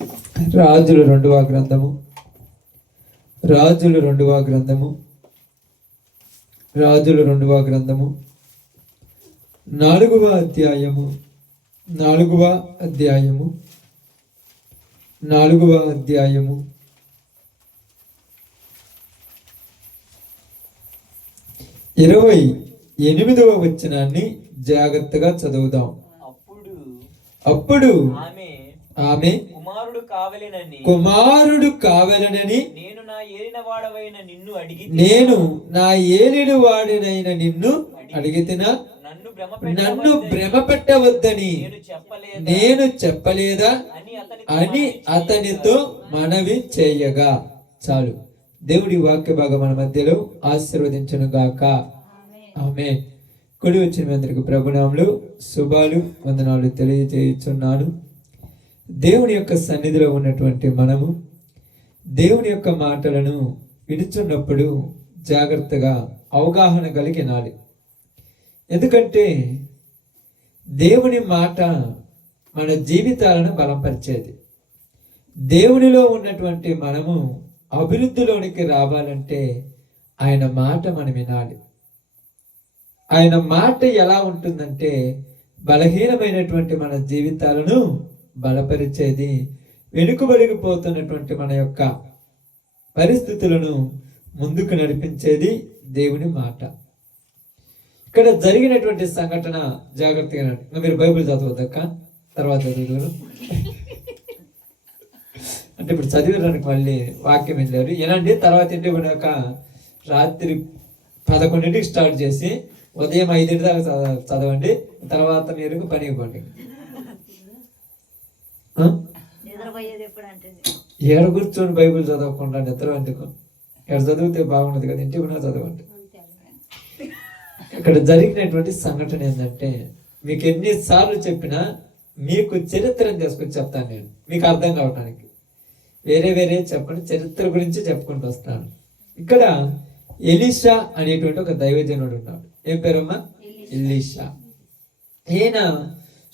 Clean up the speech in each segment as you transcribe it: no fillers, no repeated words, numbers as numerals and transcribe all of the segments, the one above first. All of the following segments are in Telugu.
రాజులు రెండవ గ్రంథము, రాజులు రెండవ గ్రంథము, రాజులు రెండవ గ్రంథము, 4వ అధ్యాయము, 4వ అధ్యాయము, 4వ అధ్యాయము, 28వ వచనాన్ని జాగ్రత్తగా చదువుదాం. అప్పుడు ఆమె కుమారుడు కావలెనని నేను నా ఏలినవాడనైన నిన్ను అడిగితినా, నన్ను భ్రమ పెట్టవద్దని నేను చెప్పలేదా అని అతనితో మనవి చేయగా. చాలు. దేవుడి వాక్య భాగం మన మధ్యలో ఆశీర్వదించును గాక. ఆమేన్. కూడి వచ్చిన మీ అందరికి ప్రభునామములు, శుభాలు, వందనాలు తెలియజేయుచున్నాను. దేవుని యొక్క సన్నిధిలో ఉన్నటువంటి మనము దేవుని యొక్క మాటలను విడుచున్నప్పుడు జాగ్రత్తగా అవగాహన కలిగి వినాలి. ఎందుకంటే దేవుని మాట మన జీవితాలను బలపరిచేది. దేవునిలో ఉన్నటువంటి మనము అభివృద్ధిలోనికి రావాలంటే ఆయన మాట మనం వినాలి. ఆయన మాట ఎలా ఉంటుందంటే బలహీనమైనటువంటి మన జీవితాలను బలపరిచేది, వెనుకబడిపోతున్నటువంటి మన యొక్క పరిస్థితులను ముందుకు నడిపించేది దేవుని మాట. ఇక్కడ జరిగినటువంటి సంఘటన జాగ్రత్తగా మీరు బైబిల్ చదవద్దక్క, తర్వాత చదువుతారు. అంటే ఇప్పుడు చదివడానికి మళ్ళీ వాక్యం వెళ్ళారు ఏనండి. తర్వాత ఇంటికి పోయాక రాత్రి 11ంటికి స్టార్ట్ చేసి ఉదయం 5 దాకా చదవండి. తర్వాత మీరు పనికి పోండి. ఏడ కూర్చొని బైబిల్ చదవకుండా నిద్ర అందుకు ఎక్కడ చదివితే బాగుండదు కదా, ఇంటికి కూడా చదవండి. ఇక్కడ జరిగినటువంటి సంఘటన ఏంటంటే మీకు ఎన్నిసార్లు చెప్పినా మీకు చరిత్రను తీసుకొచ్చి చెప్తాను నేను, మీకు అర్థం కావడానికి. వేరే వేరే చెప్పండి, చరిత్ర గురించి చెప్పుకుంటూ వస్తాను. ఇక్కడ ఎలీషా అనేటువంటి ఒక దైవజనుడు ఉన్నాడు. ఏం పేరమ్మా? ఎలీషా. ఈయన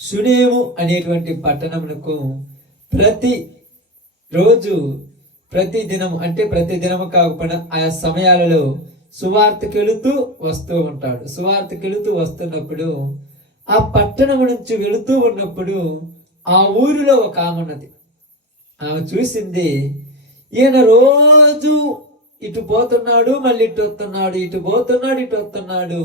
షునేము అనేటువంటి పట్టణమునకు ప్రతి రోజు, ప్రతి దినం, అంటే ప్రతి దినము కాకపోయినా ఆయా సమయాలలో సువార్తకి వెళుతూ వస్తూ ఉంటాడు. సువార్తకి వెళుతూ వస్తున్నప్పుడు ఆ పట్టణము నుంచి వెళుతూ ఉన్నప్పుడు ఆ ఊరిలో ఒక ఆమె ఉన్నది. ఆమె చూసింది, ఈయన రోజు ఇటు పోతున్నాడు, మళ్ళీ ఇటు వస్తున్నాడు, ఇటు పోతున్నాడు, ఇటు వస్తున్నాడు.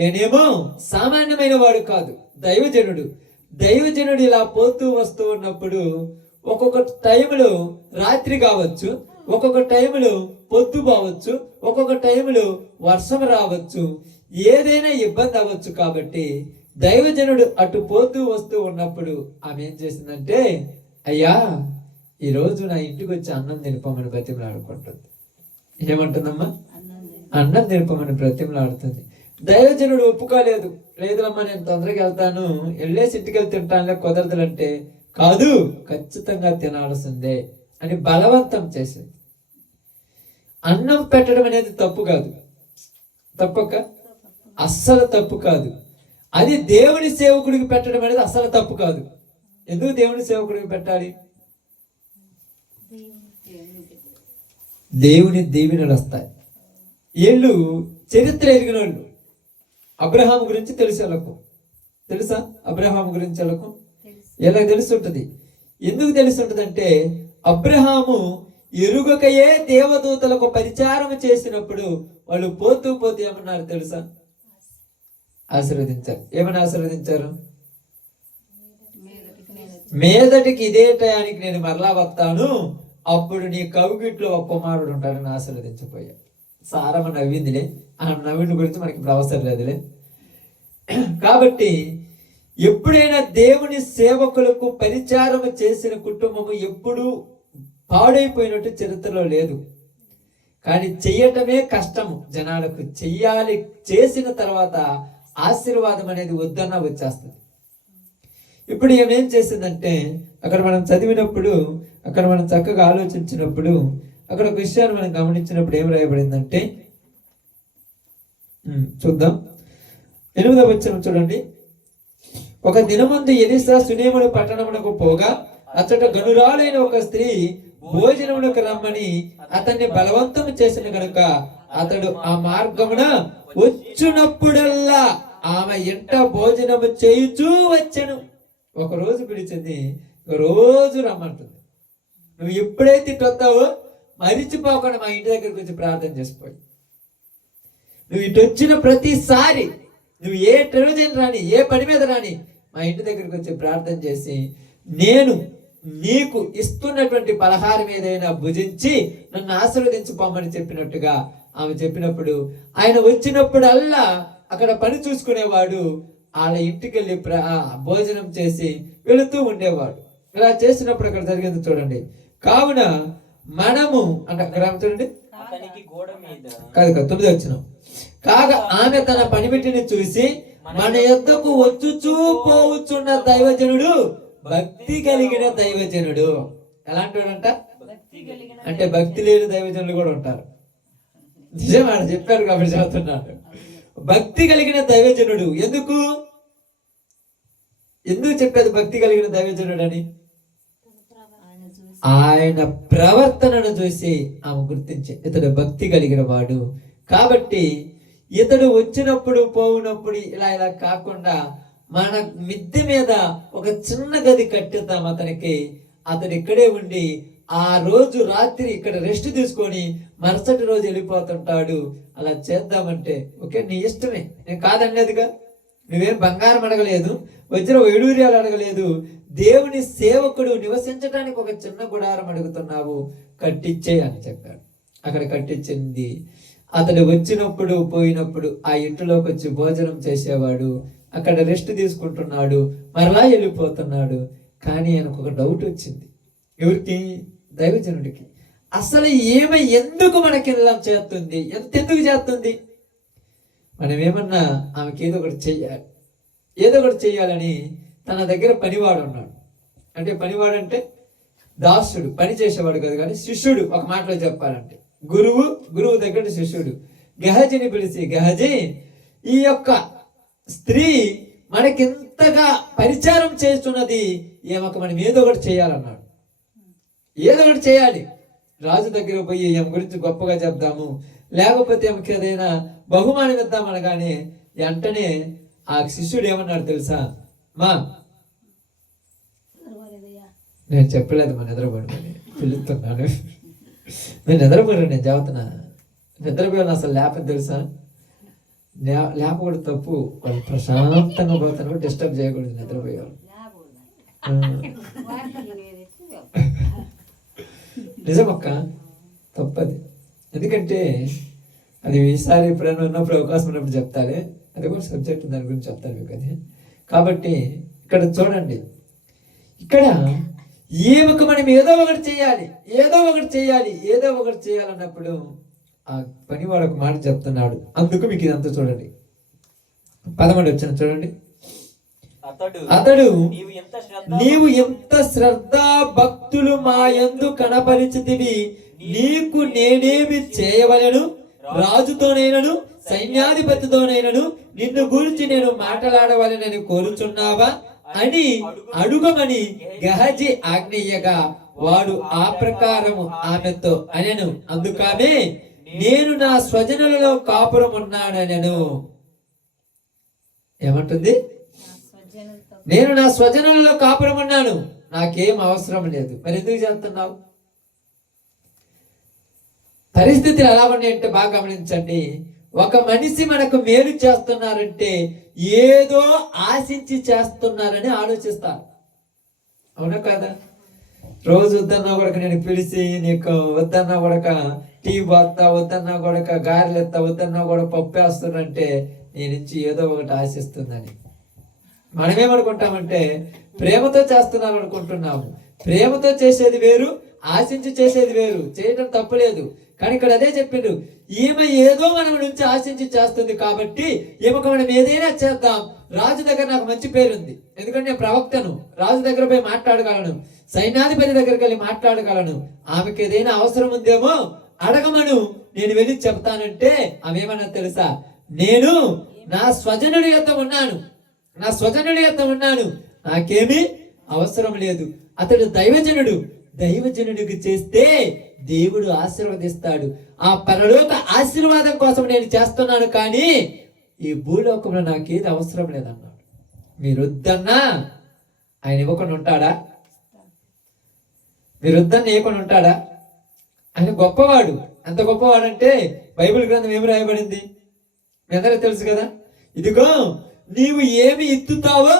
ఈయనేమో సామాన్యమైన వాడు కాదు, దైవజనుడు. దైవజనుడు ఇలా పోతూ వస్తూ ఉన్నప్పుడు ఒక్కొక్క టైంలో రాత్రి కావచ్చు, ఒక్కొక్క టైంలో పొద్దు కావచ్చు, ఒక్కొక్క టైంలో వర్షం రావచ్చు, ఏదైనా ఇబ్బంది అవ్వచ్చు. కాబట్టి దైవజనుడు అటు పోతూ వస్తూ ఉన్నప్పుడు ఆమె ఏం చేసిందంటే, అయ్యా ఈరోజు నా ఇంటికి వచ్చి అన్నం తినపమని బ్రతిమలాడుకుంటుంది. ఏమంటుందమ్మా? అన్నం తినపమని బ్రతిమలాడుతుంది. దైవజనుడు ఒప్పుకోలేదు. లేదులమ్మా నేను తొందరగా వెళ్తాను, వెళ్ళేసి ఇంటికి వెళ్ళి తింటానులే, కుదరదులంటే కాదు, ఖచ్చితంగా తినాల్సిందే అని బలవంతం చేసింది. అన్నం పెట్టడం అనేది తప్పు కాదు, తప్పక అస్సలు తప్పు కాదు. అది దేవుని సేవకుడికి పెట్టడం అనేది అస్సలు తప్పు కాదు. ఎందుకు దేవుని సేవకుడికి పెట్టాలి? దేవుని దీవెనలు వస్తాయి. వీళ్ళు చరిత్ర ఎరిగిన వాళ్ళు. అబ్రహాం గురించి తెలుసా? అబ్రహాం గురించి ఎలా తెలుసుంటది? ఎందుకు తెలుసుంటది అంటే అబ్రహాము ఎరుగకయే దేవదూతలకు పరిచారం చేసినప్పుడు వాళ్ళు పోతూ పోతూ ఏమన్నారు తెలుసా? ఆశీర్వదించారు. ఏమని ఆశీర్వదించారు? మీదటికి ఇదే టయానికి నేను మరలా వస్తాను, అప్పుడు నీ కవిగిట్లో ఒక కుమారుడు ఉంటాడని ఆశీర్వదించపోయా. సారమ్మ నవ్విందిలే, ఆ నవ్విన గురించి మనకి అవసరం లేదులే. కాబట్టి ఎప్పుడైనా దేవుని సేవకులకు పరిచారం చేసిన కుటుంబము ఎప్పుడూ పాడైపోయినట్టు చరిత్రలో లేదు. కానీ చెయ్యటమే కష్టము జనాలకు. చెయ్యాలి, చేసిన తర్వాత ఆశీర్వాదం అనేది వద్దన్నా వచ్చేస్తుంది. ఇప్పుడు ఏమేం చేసిందంటే అక్కడ మనం చదివినప్పుడు, అక్కడ మనం చక్కగా ఆలోచించినప్పుడు, అక్కడ ఒక విషయాన్ని మనం గమనించినప్పుడు ఏం రాయబడిందంటే చూద్దాం. 8వ వచనం చూడండి. ఒక దినమందు ఎలీషా షూనేము పట్టణమునకు పోగా అతడు గనురాలైన ఒక స్త్రీ భోజనమునకు రమ్మని అతన్ని బలవంతం చేసిన కనుక అతడు ఆ మార్గమున వచ్చినప్పుడల్లా ఆమె ఇంట భోజనము చేయుచూ వచ్చెను. ఒక రోజు పిలిచింది, ఒక రోజు రమ్మంటుంది. నువ్వు ఎప్పుడైతే ఇటు వస్తావో మరిచిపోకుండా మా ఇంటి దగ్గరికి వచ్చి ప్రార్థన చేసిపోయి. నువ్వు ఇటు వచ్చిన ప్రతిసారి నువ్వు ఏ టెలివిజన్ రాని, ఏ పని మీద రాని, మా ఇంటి దగ్గరికి వచ్చి ప్రార్థన చేసి నేను నీకు ఇస్తున్నటువంటి పలహారం ఏదైనా భుజించి నన్ను ఆశీర్వదించుకోమని చెప్పినట్టుగా ఆమె చెప్పినప్పుడు ఆయన వచ్చినప్పుడల్లా అక్కడ పని చూసుకునేవాడు. వాళ్ళ ఇంటికి వెళ్ళి భోజనం చేసి వెళుతూ ఉండేవాడు. ఇలా చేసినప్పుడు అక్కడ జరిగింది చూడండి. కావున మనము అంటే అక్కడ చూడండి, కాదు 9 వచ్చిన. కాగా ఆమె తన పనిమిటిని చూసి మన యొద్దకు వచ్చుచూ పోవచ్చున్న దైవజనుడు భక్తి కలిగిన దైవజనుడు. ఎలాంటి వాడంట అంటే భక్తి లేని దైవజనులు కూడా ఉంటారు. నిజమాట చెప్పారు కాబట్టి చదువుతున్నాడు. భక్తి కలిగిన దైవజనుడు. ఎందుకు చెప్పేది భక్తి కలిగిన దైవజనుడు అని? ఆయన ప్రవర్తనను చూసి ఆమె గుర్తించి ఇతడు భక్తి కలిగిన వాడు. కాబట్టి ఇతడు వచ్చినప్పుడు పోవునప్పుడు ఇలా ఇలా కాకుండా మన మిద్దె మీద ఒక చిన్న గది కట్టిద్దాం అతనికి. అతడు ఇక్కడే ఉండి ఆ రోజు రాత్రి ఇక్కడ రెస్ట్ తీసుకొని మరుసటి రోజు వెళ్ళిపోతుంటాడు. అలా చేద్దామంటే ఓకే, నీ ఇష్టమే, నేను కాదనేదిగా. నువ్వేం బంగారం అడగలేదు, వజ్ర వైడూర్యాలు అడగలేదు. దేవుని సేవకుడు నివసించడానికి ఒక చిన్న గుడారం అడుగుతున్నావు, కట్టించే అని చెప్పాడు. అక్కడ కట్టించింది. అతడు వచ్చినప్పుడు పోయినప్పుడు ఆ ఇంటిలోకి వచ్చి భోజనం చేసేవాడు, అక్కడ రెస్ట్ తీసుకుంటున్నాడు, మరలా వెళ్ళిపోతున్నాడు. కానీ ఆయనకు ఒక డౌట్ వచ్చింది. ఎవరికి? దైవజనుడికి. అసలు ఏమై ఎందుకు మనకి ఇలా చేస్తుంది? ఎందుకు చేస్తుంది? మనం ఏమన్నా ఆమెకి ఏదో ఒకటి చెయ్యాలి, ఏదో ఒకటి చెయ్యాలని తన దగ్గర పనివాడు ఉన్నాడు. అంటే పనివాడు అంటే దాసుడు, పని చేసేవాడు కదా, కానీ శిష్యుడు. ఒక మాటలో చెప్పాలంటే గురువు దగ్గర శిష్యుడు. గెహజీని పిలిచి, గెహజీ, ఈ యొక్క స్త్రీ మనకింతగా పరిచారం చేస్తున్నది, ఏమొక మనం ఏదో ఒకటి చేయాలన్నాడు. ఏదో ఒకటి చేయాలి, రాజు దగ్గర పోయి ఈమె గురించి గొప్పగా చెప్దాము, లేకపోతే ఆమెకి ఏదైనా బహుమానం ఇద్దాం అనగానే వెంటనే ఆ శిష్యుడు ఏమన్నాడు తెలుసా? నేను చెప్పలేదు మా నిద్రపోయి పిలుస్తున్నాను. నేను నిద్రపోయాను, నేను చెబుతున్నా. నిద్రపోయాను అసలు లేపని తెలుసా? లేపకూడదు, తప్పు. వాళ్ళు ప్రశాంతంగా పోతాను, డిస్టర్బ్ చేయకూడదు నిద్రపోయేవాళ్ళు. నిజమక్క, తప్పది. ఎందుకంటే అది ఈసారి ఎప్పుడైనా ఉన్నప్పుడు అవకాశం ఉన్నప్పుడు చెప్తారే, అది కూడా సబ్జెక్ట్, దాని గురించి చెప్తాను మీకు అది. కాబట్టి ఇక్కడ చూడండి, ఇక్కడ ఏమొక మనం ఏదో ఒకటి చేయాలి, ఏదో ఒకటి చేయాలి, ఏదో ఒకటి చేయాలన్నప్పుడు ఆ పనివాడు ఒక మాట చెప్తున్నాడు. అందుకు మీకు ఇదంతా చూడండి, 11 వచ్చిన చూడండి. అతడు నీవు ఎంత శ్రద్ధా భక్తులు మా యందు కనపరిచితివి, నీకు నేనేమి చేయవలెను? రాజుతోనైనను సైన్యాధిపతితోనైనను నిన్ను గురించి నేను మాట్లాడవలెనని కోరుచున్నావా అని అడుగమని గెహజీ ఆజ్ఞయ్యగా వాడు ఆ ప్రకారము ఆమెతో అనెను. అందుకామె నేను నా స్వజనులలో కాపురం ఉన్నానెను. ఏమంటుంది? నేను నా స్వజనులలో కాపురం ఉన్నాను, నాకేం అవసరం లేదు. మరి ఎందుకు చేస్తున్నావు? పరిస్థితులు ఎలా ఉన్నాయంటే బాగా గమనించండి. ఒక మనిషి మనకు మేలు చేస్తున్నారంటే ఏదో ఆశించి చేస్తున్నారని ఆలోచిస్తారు. అవునా కదా? రోజు వద్దన్నా కూడా నేను పిలిచి, నీకు వద్దన్నా కూడా టీ పోతా, వద్దన్నా కూడా గారెలు ఎత్తా, వద్దన్నా కూడా పప్పు వేస్తున్నారంటే నీ నుంచి ఏదో ఒకటి ఆశిస్తుందని. మనమేమనుకుంటామంటే ప్రేమతో చేస్తున్నాను అనుకుంటున్నాము. ప్రేమతో చేసేది వేరు, ఆశించి చేసేది వేరు. చేయడం తప్పులేదు, కానీ ఇక్కడ అదే చెప్పిండు. ఈమె ఏదో మనం నుంచి ఆశించి చేస్తుంది కాబట్టి ఈమెకు మనం ఏదైనా చేద్దాం. రాజు దగ్గర నాకు మంచి పేరుంది, ఎందుకంటే నేను ప్రవక్తను, రాజు దగ్గర పోయి మాట్లాడగలను, సైన్యాధిపతి దగ్గరికి వెళ్ళి మాట్లాడగలను. ఆమెకి ఏదైనా అవసరం ఉందేమో అడగమను, నేను వెళ్ళి చెప్తానంటే ఆమె ఏమన్నా తెలుసా? నేను నా స్వజనుడి యొద్ద ఉన్నాను, నా స్వజనుడి యొద్ద ఉన్నాను, నాకేమీ అవసరం లేదు. అతడు దైవజనుడు. దైవజనుడికి చేస్తే దేవుడు ఆశీర్వదిస్తాడు. ఆ పరలోక ఆశీర్వాదం కోసం నేను చేస్తున్నాను, కానీ ఈ భూలోకంలో నాకేది అవసరం లేదన్నాడు. మీరు వద్దన్నా ఆయన ఇవ్వకుండా ఉంటాడా? మీరు వద్దన్న ఇవ్వకుండా ఉంటాడా? ఆయన గొప్పవాడు. ఎంత గొప్పవాడంటే బైబిల్ గ్రంథం ఏమి రాయబడింది మీ అందరికీ తెలుసు కదా. ఇదిగో నీవు ఏమి ఇత్తుతావో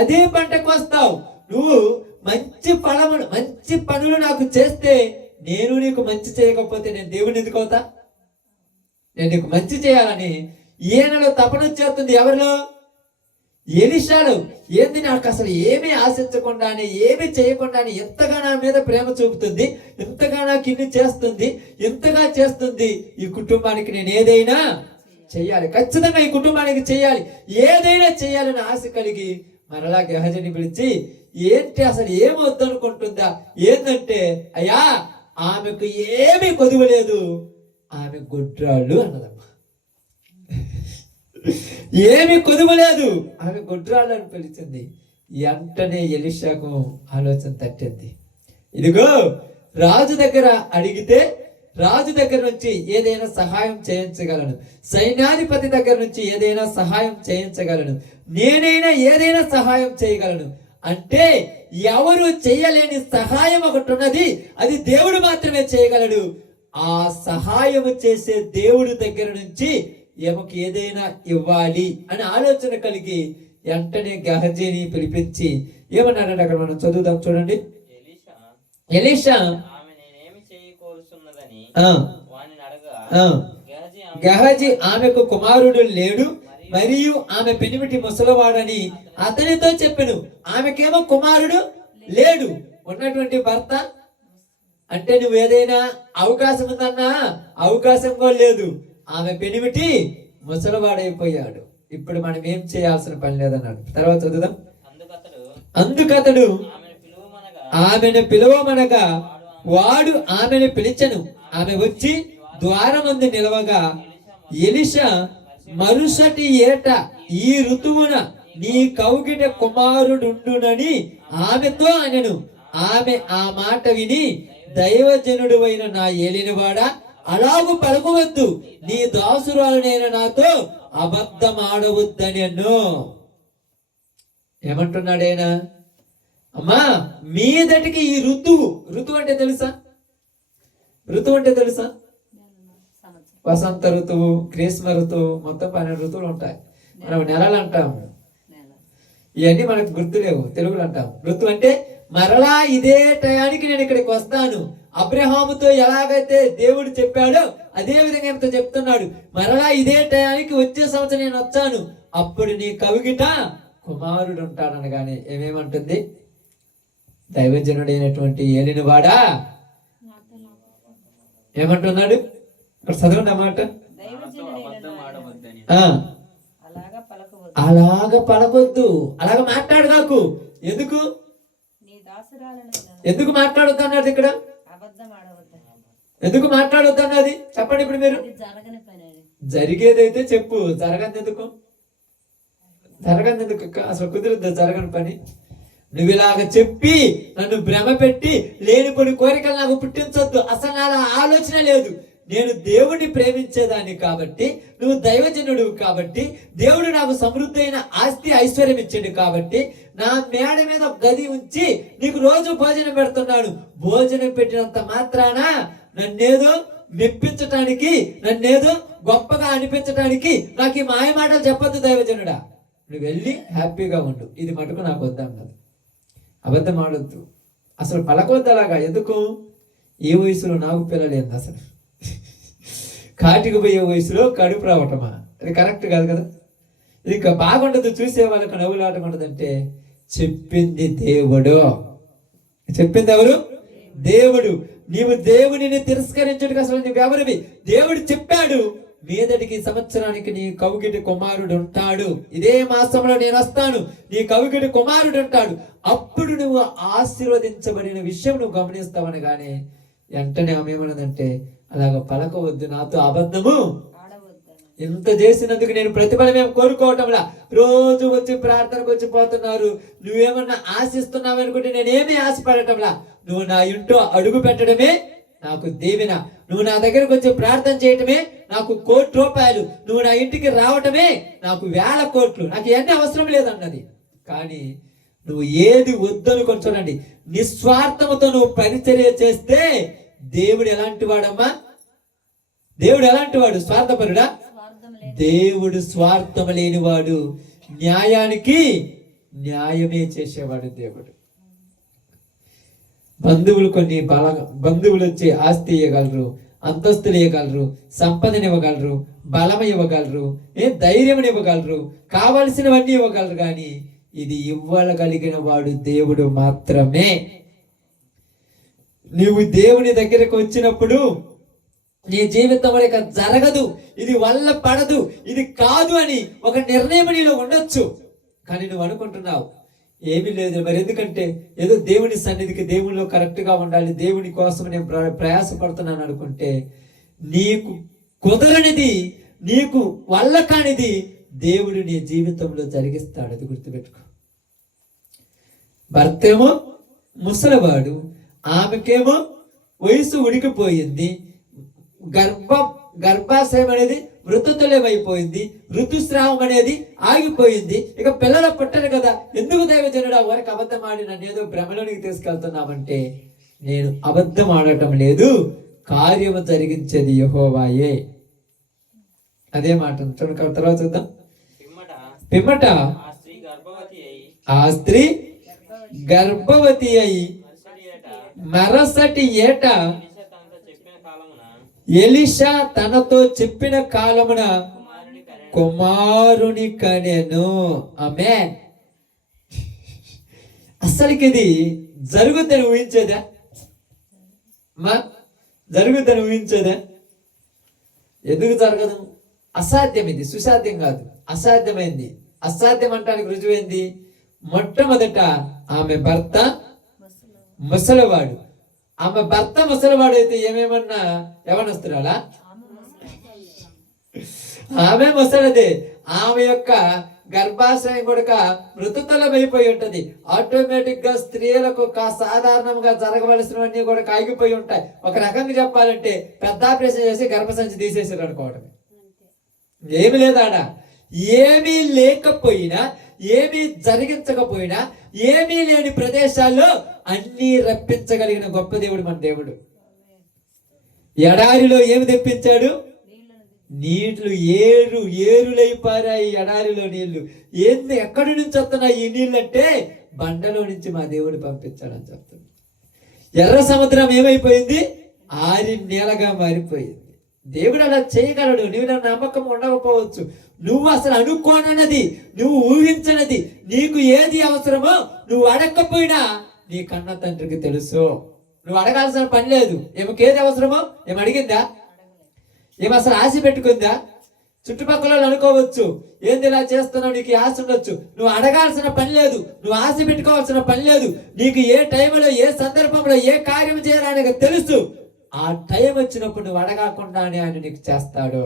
అదే పంటకు వస్తావు. నువ్వు మంచి పనులు నాకు చేస్తే నేను నీకు మంచి చేయకపోతే నేను దేవుని ఎందుకు అవుతా? నేను నీకు మంచి చేయాలని ఈయనలో తపన వచ్చేస్తుంది. ఎవరిలో? ఎలీషాలో. ఏంది, నాకు అసలు ఏమీ ఆశించకుండానే ఏమీ చేయకుండానే ఎంతగా నా మీద ప్రేమ చూపుతుంది, ఎంతగా నాకు ఇన్ని చేస్తుంది, ఎంతగా చేస్తుంది. ఈ కుటుంబానికి నేను ఏదైనా చెయ్యాలి, ఖచ్చితంగా ఈ కుటుంబానికి చెయ్యాలి, ఏదైనా చెయ్యాలని ఆశ కలిగి మరలా గెహజీని పిలిచి, ఏంటి అసలు ఏమొద్దనుకుంటుందా? ఏంటంటే, అయ్యా ఆమెకు ఏమీ కొదువలేదు, ఆమె గుడ్రాళ్ళు అన్నదమ్మా. ఏమి కొదువలేదు, ఆమె గుడ్రాళ్ళు అని పిలిచింది. వెంటనే ఎలీషాకు ఆలోచన తట్టింది. ఇదిగో రాజు దగ్గర అడిగితే రాజు దగ్గర నుంచి ఏదైనా సహాయం చేయించగలను, సైన్యాధిపతి దగ్గర నుంచి ఏదైనా సహాయం చేయించగలను, నేనైనా ఏదైనా సహాయం చేయగలను. అంటే ఎవరు చేయలేని సహాయం ఒకటి ఉన్నది, అది దేవుడు మాత్రమే చేయగలడు. ఆ సహాయం చేసే దేవుడి దగ్గర నుంచి ఏమకు ఏదైనా ఇవ్వాలి అని ఆలోచన కలిగి వెంటనే గెహజీని పిలిపించి ఏమన్నాడంటే అక్కడ మనం చదువుదాం చూడండి. ఎలీషా గెహజీ ఆమెకు కుమారుడు లేడు మరియు ఆమె పెనిమిటి ముసలివాడని అతనితో చెప్పెను. ఆమెకేమో కుమారుడు లేడు, ఉన్నటువంటి భర్త అంటే నువ్వు ఏదైనా అవకాశం ఉందన్నా అవకాశం కూడా లేదు. ఆమె పెనిమిటి ముసలివాడైపోయాడు. ఇప్పుడు మనం ఏం చేయాల్సిన పని లేదన్నాడు. తర్వాత చదువుదాం. అందుకతడు ఆమెను పిలువమనగా వాడు ఆమెను పిలిచెను. ఆమె వచ్చి ద్వారమందు నిలవగా ఎలీషా మరుసటి ఏట ఈ ఋతువున నీ కౌగిట కుమారుడుండునని ఆమెతో అనెను. ఆమె ఆ మాట విని, దైవజనుడు అయిన నా ఏలినవాడా, అలాగు పలుకవద్దు, నీ దాసురాలునైన నాతో అబద్ధం ఆడవద్దని అన్ను. ఏమంటున్నాడైనా? అమ్మా మీదటికి ఈ ఋతువు అంటే తెలుసా? ఋతువు అంటే తెలుసా? వసంత ఋతువు, గ్రీష్మ ఋతువు, మొత్తం 12 ఋతువులు ఉంటాయి. మనం నెలలు అంటాము, ఇవన్నీ మనకు గుర్తులేవు, తెలుగులో అంటాము. ఋతువు అంటే మరలా ఇదే టయానికి నేను ఇక్కడికి వస్తాను. అబ్రహాముతో ఎలాగైతే దేవుడు చెప్పాడో అదే విధంగా ఏమిటో చెప్తున్నాడు. మరలా ఇదే టయానికి వచ్చే సంవత్సరం నేను వచ్చాను, అప్పుడు నీ కవిగిట కుమారుడు ఉంటాడనగానే ఏమేమంటుంది? దైవజనుడైనటువంటి ఏలినవాడా ఏమంటున్నాడు? ఇక్కడ చదవండి అన్నమాట. అలాగ పలకొద్దు, అలాగ మాట్లాడు నాకు. ఎందుకు మాట్లాడొద్దు అన్నాడు ఇక్కడ? ఎందుకు మాట్లాడొద్దు అన్నది చెప్పండి. ఇప్పుడు మీరు జరిగేదైతే చెప్పు, జరగదు ఎందుకు? అసలు కుదిరిద్దా జరగని పని? నువ్వు ఇలాగ చెప్పి నన్ను భ్రమ పెట్టి లేనిపోని కోరికలు నాకు పుట్టించొద్దు. అసలు నా ఆలోచన లేదు. నేను దేవుడిని ప్రేమించేదాన్ని కాబట్టి, నువ్వు దైవజనుడు కాబట్టి, దేవుడు నాకు సమృద్ధి అయిన ఆస్తి ఐశ్వర్యం ఇచ్చిండు కాబట్టి, నా మేడ మీద గది ఉంచి నీకు రోజు భోజనం పెడుతున్నాడు. భోజనం పెట్టినంత మాత్రాన నన్నేదో మెప్పించటానికి, నన్నేదో గొప్పగా అనిపించటానికి నాకు ఈ మాయ మాటలు చెప్పొద్దు దైవజనుడా. నువ్వు వెళ్ళి హ్యాపీగా ఉండు, ఇది మటుకు నాకు వద్దన్నది. అబద్ధం ఆడొద్దు, అసలు పలకొద్దు అలాగా. ఎందుకు? ఏ వయసులో నాకు పిల్లలేదు, అసలు కాటికి పోయే వయసులో కడుపు రావటమా? అది కరెక్ట్ కాదు కదా. ఇది ఇంకా బాగుండదు, చూసే వాళ్ళకి నవ్వులాటం ఉండదంటే చెప్పింది దేవుడు. చెప్పింది ఎవరు? దేవుడు. నీవు దేవునిని తిరస్కరించడానికి అసలు నువ్వు ఎవరివి? దేవుడు చెప్పాడు, మీదటికి సంవత్సరానికి నీ కవుగిటి కుమారుడు ఉంటాడు, ఇదే మాసంలో నేను వస్తాను, నీ కవుగిటి కుమారుడు ఉంటాడు, అప్పుడు నువ్వు ఆశీర్వదించబడిన విషయం నువ్వు గమనిస్తావనగానే వెంటనే ఆమె ఏమన్నదంటే, అలాగ పలకవద్దు, నాతో అబద్ధము ఇంత చేసినందుకు నేను ప్రతిఫలం ఏం కోరుకోవటంలా. రోజు వచ్చి ప్రార్థనకు వచ్చి పోతున్నారు. నువ్వేమన్నా ఆశిస్తున్నావు అనుకుంటే నేనేమీ ఆశపడటంలా. నువ్వు నా ఇంట్లో అడుగు పెట్టడమే నాకు దీవెన. నువ్వు నా దగ్గరకు వచ్చి ప్రార్థన చేయటమే నాకు ₹1,00,00,000. నువ్వు నా ఇంటికి రావటమే నాకు 1,000 కోట్లు. నాకు ఇవన్నీ అవసరం లేదన్నది. కానీ నువ్వు ఏది వద్దనుకొని చూడండి, నిస్వార్థముతో నువ్వు పరిచర్య చేస్తే దేవుడు ఎలాంటి వాడమ్మా? దేవుడు ఎలాంటి వాడు? స్వార్థపరుడా? దేవుడు స్వార్థం లేనివాడు, న్యాయానికి న్యాయమే చేసేవాడు దేవుడు. బంధువులు వచ్చి ఆస్తి ఇవ్వగలరు, అంతస్తులు ఇవ్వగలరు, సంపదనివ్వగలరు, బలం ఇవ్వగలరు, ధైర్యం ఇవ్వగలరు, కావలసినవన్నీ ఇవ్వగలరు. కానీ ఇది ఇవ్వగలిగిన వాడు దేవుడు మాత్రమే. నీవు దేవుని దగ్గరకు వచ్చినప్పుడు నీ జీవితం ఇక జరగదు, ఇది వల్ల పడదు, ఇది కాదు అని ఒక నిర్ణయం నీలో ఉండొచ్చు. కానీ నువ్వు అనుకుంటున్నావు ఏమీ లేదు మరి, ఎందుకంటే ఏదో దేవుని సన్నిధికి దేవునిలో కరెక్ట్ గా ఉండాలి, దేవుని కోసం నేను ప్రయాసపడుతున్నాను అనుకుంటే నీకు కుదరనిది, నీకు వల్ల కానిది దేవుడు నీ జీవితంలో జరిగిస్తాడు. అది గుర్తుపెట్టుకో. భర్త ఏమో ముసలివాడు, ఆమెకేమో వయసు ఉడికిపోయింది, గర్భాశయం అనేది మృతతుల్యమైపోయింది, ఋతుస్రావం అనేది ఆగిపోయింది, ఇక పిల్లలు పుట్టరు కదా. ఎందుకు దైవజనుడా వారికి అబద్ధం ఆడి నన్ను ఏదో భ్రమలోనికి తీసుకెళ్తున్నామంటే, నేను అబద్ధం ఆడటం లేదు, కార్యము జరిగించేది యెహోవాయే. అదే మాట చూడండి. తర్వాత చూద్దాం. పిమ్మట ఆ స్త్రీ గర్భవతి అయి మరుసటి ఏట ఎలీషా తనతో చెప్పిన కాలమున కుమారుని కనెను. ఆమేన్. అసలుకి ఇది జరుగుద్దని ఊహించేదా? జరుగుద్దని ఊహించేదా? ఎందుకు జరగదు? అసాధ్యం. ఇది సుసాధ్యం కాదు, అసాధ్యమైంది. అసాధ్యం అంటానికి రుజువైంది. మొట్టమొదట ఆమె భర్త ముసలివాడు. ఆమె భర్త ముసలివాడు అయితే ఏమేమన్నా యవనస్తురాలా? ఆమె ముసలిదే. ఆమె యొక్క గర్భాశయం కూడా మృతుతలమైపోయి ఉంటది. ఆటోమేటిక్ గా స్త్రీలకు సాధారణంగా జరగవలసినవన్నీ కూడా ఆగిపోయి ఉంటాయి. ఒక రకంగా చెప్పాలంటే పెద్ద ఆపరేషన్ చేసి గర్భసంచి తీసేసారు అనుకోవటం. ఏమి లేదు ఆడ. ఏమీ లేకపోయినా, ఏమీ జరిగించకపోయినా, ఏమీ లేని ప్రదేశాల్లో అన్ని రప్పించగలిగిన గొప్ప దేవుడు మన దేవుడు. ఎడారిలో ఏమి తెప్పించాడు? నీళ్లు ఏరులై పారాయి ఎడారిలో నీళ్లు. ఎక్కడి నుంచి వస్తున్నాయి ఈ నీళ్ళు అంటే బండలో నుంచి మా దేవుడు పంపించాడని చెప్తుంది. ఎర్ర సముద్రం ఏమైపోయింది? ఆరి నేలగా మారిపోయింది. దేవుడు అలా చేయగలడు. నువ్వు నా నమ్మకం ఉండకపోవచ్చు, నువ్వు అసలు అనుకోనన్నది, నువ్వు ఊహించనది, నీకు ఏది అవసరమో నువ్వు అడగకపోయినా నీ కన్న తండ్రికి తెలుసు. నువ్వు అడగాల్సిన పని లేదు. ఏమికేది అవసరమో ఏమి అడిగిందా? ఏమి అసలు ఆశ పెట్టుకుందా? చుట్టుపక్కల అనుకోవచ్చు, ఏంది ఇలా చేస్తున్నావు, నీకు ఆశ ఉండొచ్చు. నువ్వు అడగాల్సిన పని లేదు, నువ్వు ఆశ పెట్టుకోవాల్సిన పని లేదు. నీకు ఏ టైంలో, ఏ సందర్భంలో ఏ కార్యం చేయాలని తెలుసు. ఆ టైం వచ్చినప్పుడు నువ్వు అడగకుండానే ఆయన నీకు చేస్తాడు.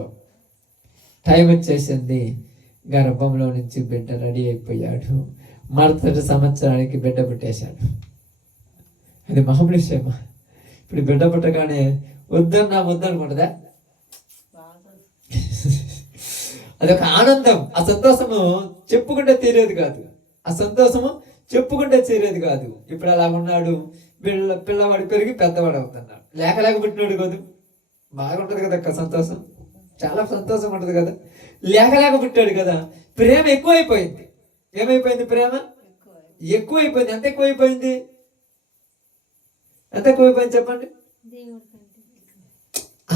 టైం వచ్చేసింది, గర్భంలో నుంచి బిడ్డ రెడీ అయిపోయాడు. మరుసటి సంవత్సరానికి బిడ్డ పుట్టేశాడు. అది మామూలు విషయమా? ఇప్పుడు బిడ్డ పుట్టగానే వద్దనుకుంటుందా? అదొక ఆనందం. ఆ సంతోషము చెప్పుకుంటే తీరేది కాదు. ఆ సంతోషము చెప్పుకుంటే తీరేది కాదు. ఇప్పుడు అలా ఉన్నాడు, పిల్లవాడు పెరిగి పెద్దవాడు అవుతున్నాడు. లేక పుట్టినాడు కాదు, బాగుంటది కదా అక్క సంతోషం, చాలా సంతోషం ఉంటది కదా. లేక పుట్టాడు కదా, ప్రేమ ఎక్కువైపోయింది. ఏమైపోయింది? ప్రేమ ఎక్కువైపోయింది. ఎంత ఎక్కువైపోయింది? ఎంత ఎక్కువైపోయింది చెప్పండి?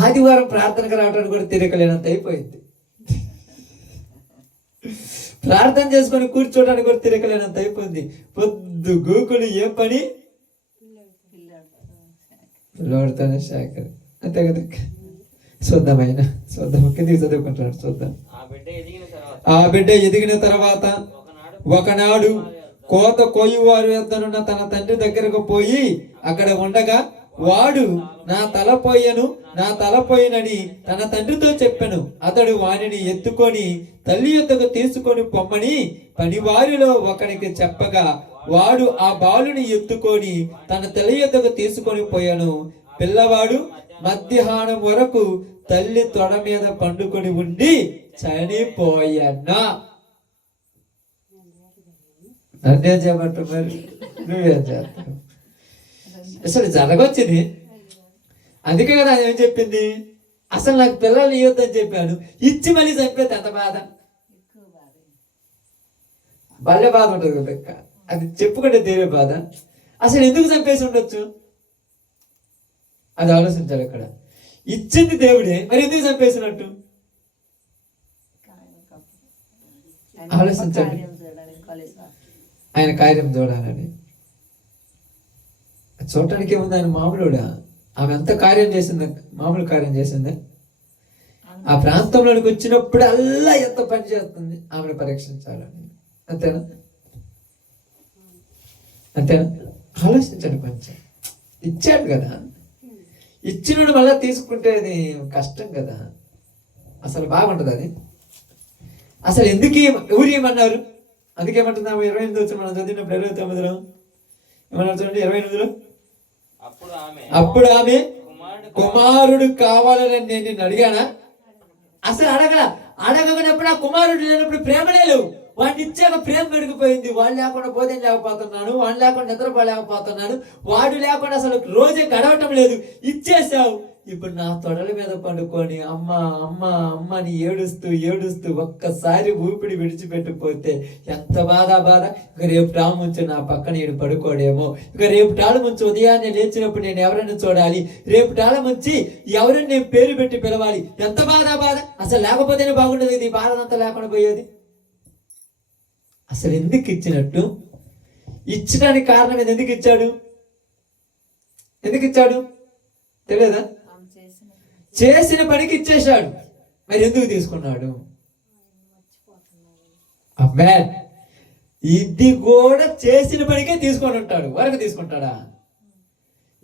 ఆదివారం ప్రార్థనకు రావడానికి కూడా తిరగలేనంత అయిపోయింది. ప్రార్థన చేసుకొని కూర్చోడానికి కూడా తిరగలేనంత అయిపోయింది. పొద్దు గోకులు ఏం పని? పిల్లోడితోనే శాఖర్. అంతే కదా. చూద్దాం కిందికి చదువుకుంటున్నాడు. చూద్దాం. ఆ బిడ్డ ఎదిగిన తర్వాత ఒకనాడు కోత కోయువారు యొద్దనున్న తన తండ్రి దగ్గరకు పోయి అక్కడ ఉండగా వాడు నా తల పోయినని తన తండ్రితో చెప్పెను. అతడు వానిని ఎత్తుకొని తల్లి యొద్దకు తీసుకొని పొమ్మని పనివారిలో ఒకనికి చెప్పగా వాడు ఆ బాలుని ఎత్తుకొని తన తల్లి యొద్దకు తీసుకొని పోయాను. పిల్లవాడు మధ్యాహ్నం వరకు తల్లి తొడ మీద పండుకొని ఉండి చనిపోయన్నా. నన్నేం చేయమంటావు మరి, నువ్వేం చేస్తావు? అసలు జరగొచ్చింది. అందుకే కదా ఏం చెప్పింది, అసలు నాకు పిల్లలు ఇవ్వద్దని చెప్పాను, ఇచ్చి మళ్ళీ చంపేది ఎంత బాధ, భలే బాధ ఉంటుంది కదా. అది చెప్పుకుంటే తీరే బాధ. అసలు ఎందుకు చంపేసి ఉండొచ్చు, అది ఆలోచించాలి. ఇక్కడ ఇచ్చింది దేవుడే, మరి ఎందుకు చంపేసినట్టు ఆలోచించండి. ఆయన కార్యం చూడాలని. చూడటానికి ఏముంది, ఆయన మామూలుడా? ఆమె ఎంత కార్యం చేసింది, మామూలు కార్యం చేసింది. ఆ ప్రాంతంలోనికి వచ్చినప్పుడు అల్లా ఎంత పని చేస్తుంది ఆమెను పరీక్షించాలని. అంతేనా? అంతేనా? ఆలోచించండి కొంచెం. ఇచ్చాడు కదా, ఇచ్చినోడు మళ్ళా తీసుకుంటే అది కష్టం కదా. అసలు బాగుంటుంది అది. అసలు ఎందుకు ఎవరు ఏమన్నారు? అందుకేమంటున్నాము 28 వచ్చి మనం చదివినప్పుడు 29లో ఏమన్నారు చూడండి. 28లో అప్పుడు ఆమె కుమారుడు కావాలని నేను నిన్ను అడిగానా? అసలు అడగనప్పుడు ఆ కుమారుడు లేనప్పుడు ప్రేమలే లేవు. వాడిని ఇచ్చాక ప్రేమ పెరిగిపోయింది. వాడు లేకుండా భోజనం లేకపోతున్నాను, వాడు లేకుండా నిద్రపోలేకపోతున్నాను, వాడు లేకుండా అసలు రోజే గడవటం లేదు. ఇచ్చేసావు, ఇప్పుడు నా తొడల మీద పండుకొని అమ్మ అమ్మ అమ్మ అని ఏడుస్తూ ఒక్కసారి ఊపిడి విడిచిపెట్టిపోతే ఎంత బాధ. ఇక రేపు టాము ముంచి నా పక్కన ఈడు పడుకోడేమో, ఇక రేపు టాళ ముంచి ఉదయాన్నే లేచినప్పుడు నేను ఎవరైనా చూడాలి, రేపు టాళ ముంచి ఎవరైనా నేను పేరు పెట్టి పిలవాలి, ఎంత బాధ. అసలు లేకపోతేనే బాగుండేది, ఇది బాధ అంతా లేకుండా పోయేది. అసలు ఎందుకు ఇచ్చినట్టు? ఇచ్చడానికి కారణం ఎందుకు ఇచ్చాడు తెలియదా? చేసిన పనికి ఇచ్చేశాడు, మరి ఎందుకు తీసుకున్నాడు? అబ్బే, ఇది కూడా చేసిన పనికే తీసుకొని ఉంటాడు, వరకు తీసుకుంటాడా?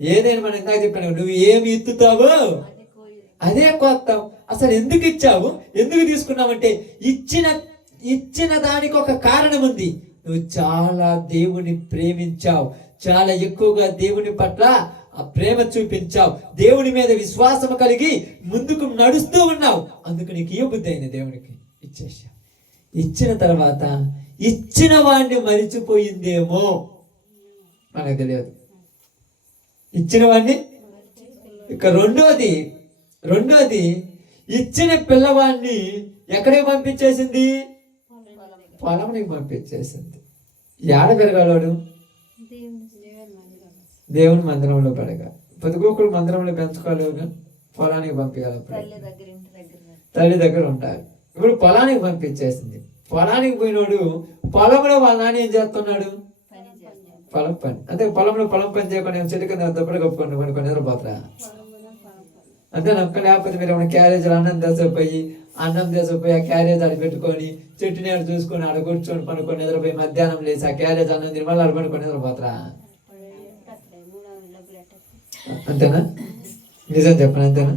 ఏదైనా మనం ఇందాక చెప్పాను, నువ్వు ఏమి ఎత్తుతావో అదే కొత్తావు. అసలు ఎందుకు ఇచ్చావు, ఎందుకు తీసుకున్నావంటే ఇచ్చిన దానికి ఒక కారణం ఉంది. నువ్వు చాలా దేవుని ప్రేమించావు, చాలా ఎక్కువగా దేవుని పట్ల ఆ ప్రేమ చూపించావు, దేవుని మీద విశ్వాసం కలిగి ముందుకు నడుస్తూ ఉన్నావు. అందుకు నీకు ఏ బుద్ధి అయిన దేవునికి ఇచ్చేసావు. ఇచ్చిన తర్వాత ఇచ్చిన వాడిని మరిచిపోయిందేమో మనకు తెలియదు. ఇచ్చిన వాడిని. ఇక రెండోది ఇచ్చిన పిల్లవాడిని ఎక్కడికి పంపించేసింది? పొలంకి పంపించేసింది. ఏడ పెరగాడు? దేవుని మందిరంలో పెరగా. పొదుగుకుడు మందిరంలో పెంచుకోలేవు, పొలానికి పంపించాలి. తల్లి దగ్గర ఉంటారు. ఇప్పుడు పొలానికి పంపించేసింది. పొలానికి పోయినోడు పొలంలో వాళ్ళ నాన్న ఏం చేస్తున్నాడు? పొలం పని. అంటే పొలంలో పొలం పని చేయకుండా చెట్టు కింద దెబ్బలు కప్పుకోండి కొన్ని నిద్రపోతారా? అంతే నక్క. లేకపోతే మీరు ఏమైనా క్యారేజీలు అన్నం తీసుకుపోయి ఆ క్యారేజ్ ఆడ పెట్టుకొని చెట్టు నీడ చూసుకొని ఆడ కూర్చొని పనుకొని నిద్రపోయి మధ్యాహ్నం లేచి ఆ క్యారేజ్ అన్నం తిని మళ్ళీ ఆడ పనుకొని నిద్రపోతారా? అంతేనా? నిజం చెప్పను, అంతేనా?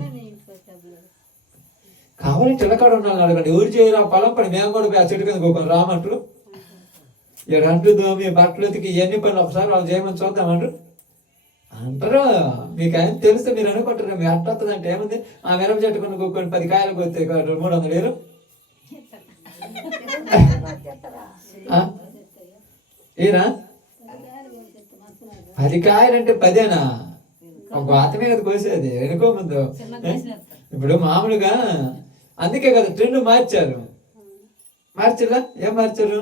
కావాలంటే చిలకాడ ఉన్నాను అడగండి, ఎవరు చేయరు ఆ పొలం పని, మేము కూడా ఆ చెట్టు కింద పోకొని రామంటారు. ఇక్కడ అంటూ దోమి బట్టలు ఉతికి ఎన్ని పనులు ఒకసారి వాళ్ళు చేయమని చూద్దామంటారు అంటారు. మీకు ఆయన తెలిస్తే మీరు అనుకుంటారు మీ అట్ట వస్తుందంటే ఏముంది, ఆ మిరప చెట్టు కొన్ని కూకొని 10 కాయలు కొత్తే 300 వేరు ఏనా? 10 కాయలంటే 10ఏనా? ఒక ఆతమే కదా కోసేది, ఎనుకో ముందు. ఇప్పుడు మామూలుగా అందుకే కదా ట్రెండ్ మార్చారా? ఏం మార్చారు?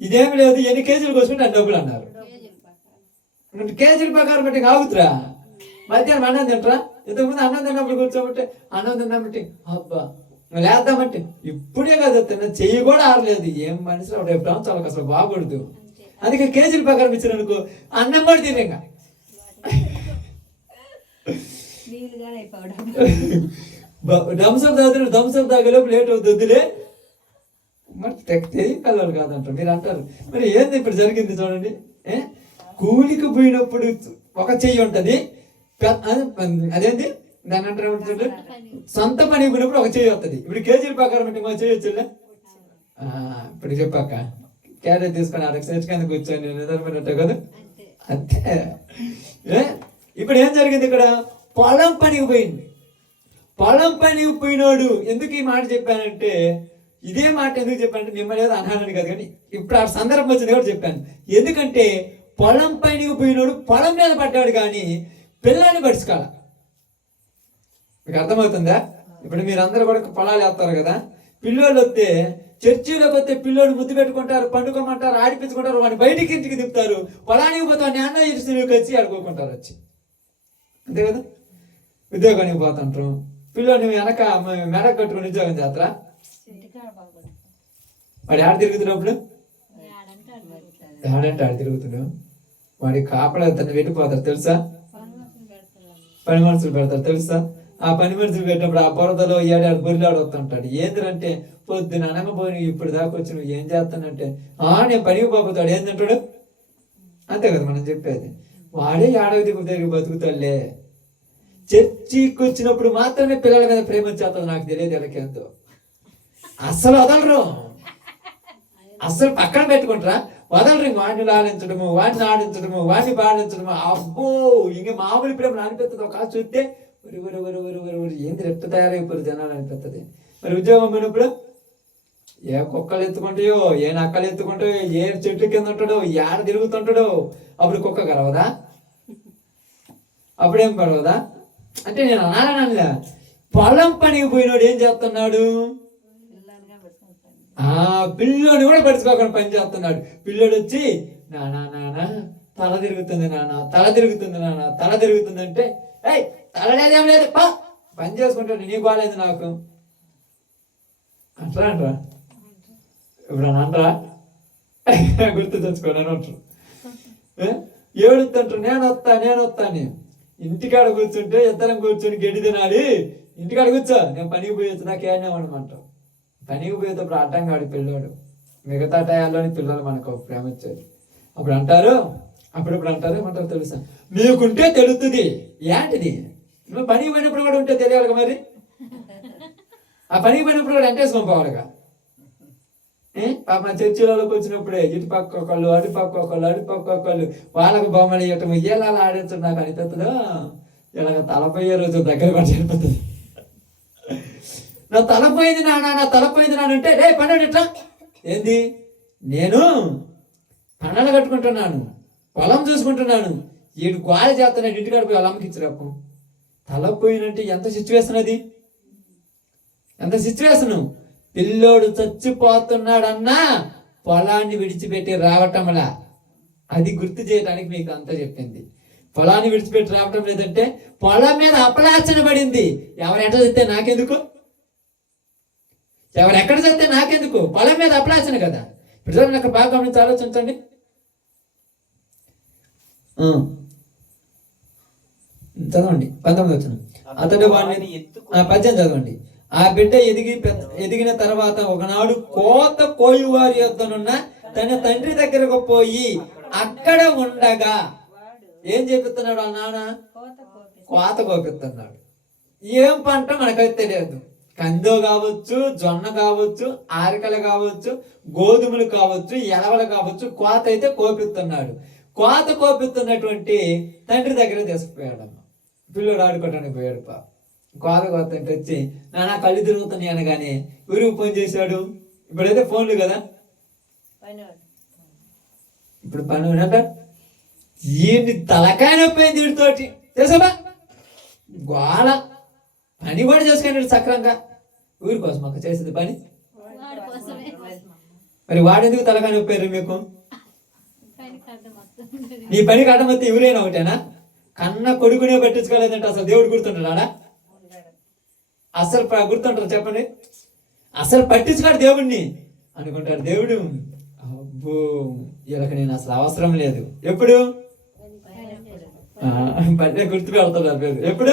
ఇదేమి లేదు, ఎన్ని కేజీలు కోసుకుంటే అన్ని డబ్బులు అన్నారు. కేజీల ప్రకారం బట్టి ఆగుతురా? మధ్యాహ్నం అన్నం తింటరా? ఇంతకుముందు అన్నం తిన్నప్పుడు కూర్చోబట్టి అన్నం తిన్నబట్టి అబ్బా లేద్దామంటే ఇప్పుడే కదా తిన్న, చెయ్యి కూడా ఆరలేదు. ఏం మనిషి రేపు చాలా అసలు బాగూడదు. అందుకే కేజీల ప్రకారం ఇచ్చారు అనుకో, అన్నం కూడా తినేగా. థమ్స్అప్ తాగేలోపు లేట్ అవుతుందిలే, మరి తెలియకలరు కాదంటారు. మీరు అంటారు మరి ఏంది ఇప్పుడు జరిగింది చూడండి. కూలికి పోయినప్పుడు ఒక చెయ్యి ఉంటది, అదేంటి దాని అంటారు సొంత పని పోయినప్పుడు ఒక చేయి వస్తుంది. ఇప్పుడు కేజీల ప్రకారం అంటే మా చేయొచ్చులే. ఇప్పుడు చెప్పాక క్యారెట్ తీసుకొని అక్కడ చేర్చుకొని కూర్చొని నిద్రపోయినట్టు కదా అంతే. ఇప్పుడు ఏం జరిగింది ఇక్కడ? పొలం పనికి పోయింది. పొలం పనికి పోయినోడు ఎందుకు ఈ మాట చెప్పానంటే, ఇదే మాట ఎందుకు చెప్పానంటే మిమ్మల్ని ఏదో అనాలని కాదు, కానీ ఇప్పుడు ఆ సందర్భం వచ్చింది కూడా చెప్పాను. ఎందుకంటే పొలం పనికి పోయినోడు పొలం మీద పడ్డాడు కానీ పిల్లాన్ని పడుచుకోవాలి. మీకు అర్థమవుతుందా? ఇప్పుడు మీరందరూ కూడా పొలాలు వేస్తారు కదా, పిల్లోళ్ళు వస్తే చర్చిలోకి వస్తే పిల్లోడు ముద్దు పెట్టుకుంటారు, పండుకోమంటారు, ఆడిపించుకుంటారు, వాడిని బయటికి ఇంటికి తిప్పుతారు. పొలానికి పోతే వాడిని అన్న ఇరుసులోకి వచ్చి ఆడుకోకుంటారు వచ్చి, అంతే కదా. ఉద్యోగానికి పోతుంటారు, పిల్లోని వెనక మెడ కట్టుకుని ఉద్యోగం చేస్తారా? వాడు ఆడ తిరుగుతున్నప్పుడు ఆడంటే ఆడ తిరుగుతున్నాడు. వాడి కాపలా తను వెళ్ళిపోతారు తెలుసా? పని మనుషులు పెడతారు తెలుసా? ఆ పని మనుషులు పెట్టినప్పుడు ఆ బురదలో ఏడాడు బొరిలాడు వస్తుంటాడు. ఏంటంటే పొద్దున అనకపోయి ఇప్పుడు దాకా వచ్చి నువ్వు ఏం చేస్తానంటే నేను పనికి పోతాడు. ఏంటంటాడు? అంతే కదా మనం చెప్పేది. వాడే ఏడవ తిరిగి బతుకుతాడులే. చర్చికి వచ్చినప్పుడు మాత్రమే పిల్లల మీద ప్రేమ వచ్చేస్తుంది. నాకు తెలియదు ఎలాకేంతో అస్సలు వదలరు, అస్సలు పక్కన పెట్టుకుంటారా వదలరు. ఇంక వాడిని లాలించడము, వాడిని ఆడించడము, వాడిని పాడించడము, అబ్బో ఇంక మామూలు ప్రేమ అనిపిస్తుంది. ఒక చూస్తే ఏంది రెట్ట తయారైపోరు జనాలు అనిపిస్తుంది. మరి ఉద్యోగం పోయినప్పుడు ఏ కుక్కలు ఎత్తుకుంటాయో, ఏ నక్కలు ఎత్తుకుంటాయో, ఏ చెట్టు కింద ఉంటాడో, ఏడ తిరుగుతుంటాడో, అప్పుడు కుక్క గలవదా? అప్పుడేం పడవదా? అంటే నేను అనాలనలే. పొలం పనికి పోయినోడు ఏం చేస్తున్నాడు? పిల్లోడు కూడా పడుచుకోకుండా పని చేస్తున్నాడు. పిల్లోడు వచ్చి నానా నానా తల తిరుగుతుంది, నాన్న తల తిరుగుతుంది, నాన్న తల తిరుగుతుంది అంటే తలలేదేం లేదు పని చేసుకుంటాడు. నీ బాగాలేదు నాకు అంటారా? అంటారా? ఇప్పుడు అని అంటారా? గుర్తు తెచ్చుకోండి అంటారు. ఏడుతుంటారు నేను వస్తాను. ఇంటికాడ కూర్చుంటే ఇద్దరం కూర్చొని గడ్డి తినాలి. ఇంటికాడ కూర్చో, నేను పనికి పోయొచ్చు, నాకు ఏమనమంటావు. పనికి పోయేటప్పుడు అడ్డం కాడు పిల్లోడు. మిగతా టయాల్లోని పిల్లలు మనకు ప్రేమ వచ్చేది. అప్పుడు అంటారు, అప్పుడప్పుడు అంటారు, ఏమంటారు తెలుసా? మీకుంటే తెలుస్తుంది. ఏంటిది? నువ్వు పనికి పోయినప్పుడు కూడా ఉంటే తెలియాలిగా. మరి ఆ పనికి పోయినప్పుడు కూడా ఎంటేసుకొని పోవాలిగా. మా చర్చిలలోకి వచ్చినప్పుడే ఇటు పక్క ఒకళ్ళు, అటు పక్క ఒకళ్ళు, అటు పక్క ఒకళ్ళు వాళ్ళకు బొమ్మలు ఇవ్వటం, ఇలా ఆడించడం నాకు అనిపిస్తుందో ఇలాగ తలపోయే రోజు దగ్గర పడి అనిపిస్తుంది. నా తలపోయింది నా తలపోయింది అంటే రే పన్నెండు ఇట్లా ఏంది? నేను పన్నెండు కట్టుకుంటున్నాను, పొలం చూసుకుంటున్నాను, ఈడు గోడ చేస్తున్నాడు, ఇంటికాడ పోయి వాళ్ళమ్మకి ఇచ్చిరాపు. తలపోయినంటే ఎంత సిచ్యువేషన్ అది, ఎంత సిచ్యువేషను. పిల్లోడు చచ్చిపోతున్నాడన్నా పొలాన్ని విడిచిపెట్టి రావటంలా. అది గుర్తు చేయడానికి మీకు అంతా చెప్పింది. పొలాన్ని విడిచిపెట్టి రావటం లేదంటే పొలం మీద అపలార్చన పడింది. ఎవరు ఎట్లా చెప్తే నాకెందుకు, ఎవరు ఎక్కడ చెప్తే నాకెందుకు, పొలం మీద అపలార్చన కదా. ఇప్పుడు అక్కడ బాగా గమనించి ఆలోచించండి. చదవండి 19 వచ్చిన. అతడు వాడిని 18 చదవండి. ఆ బిడ్డ ఎదిగిన తర్వాత ఒకనాడు కోత కోయువారి యొద్దనున్న తన తండ్రి దగ్గరకు పోయి అక్కడ ఉండగా ఏం చెప్తున్నాడు? ఆ నాన్న కోత కోపిస్తున్నాడు. ఏం పంట మనకైతే తెలియదు. కందో కావచ్చు, జొన్న కావచ్చు, ఆరికలు కావచ్చు, గోధుమలు కావచ్చు, ఎలవలు కావచ్చు, కోత అయితే కోపిస్తున్నాడు. కోత కోపిస్తున్నటువంటి తండ్రి దగ్గర తీసుకుపోయాడమ్మ. పిల్లడు ఆడుకోవడానికి పోయాడు. కోత అంటే వచ్చి నాన్న కళ్ళు తిరుగుతున్నాయి అనగానే ఊరికి ఫోన్ చేశాడు. ఇప్పుడైతే ఫోన్లు కదా, ఇప్పుడు పని అంట ఏంటి తలకాయ నొప్పింది వీటితోటి తెలుసా. గోళ పని కూడా చేసుకున్నాడు సక్రంగా. ఊరి కోసం అక్క చేసేది పని. మరి వాడెందుకు తలకాయ నొప్పారు మీకు? నీ పనికి అడ్డం వస్తే ఎవరైనా ఒకటేనా? కన్న కొడుకునే పట్టించుకోలేదంటే అసలు దేవుడు గుర్తుంటాడా? అసలు గుర్తుంటారు చెప్పండి? అసలు పట్టించుకోడు దేవుడిని అనుకుంటాడు. దేవుడు అబ్బో వీళ్ళకి నేను అసలు అవసరం లేదు. ఎప్పుడు పట్టే గుర్తు పెడతాడు. ఎప్పుడు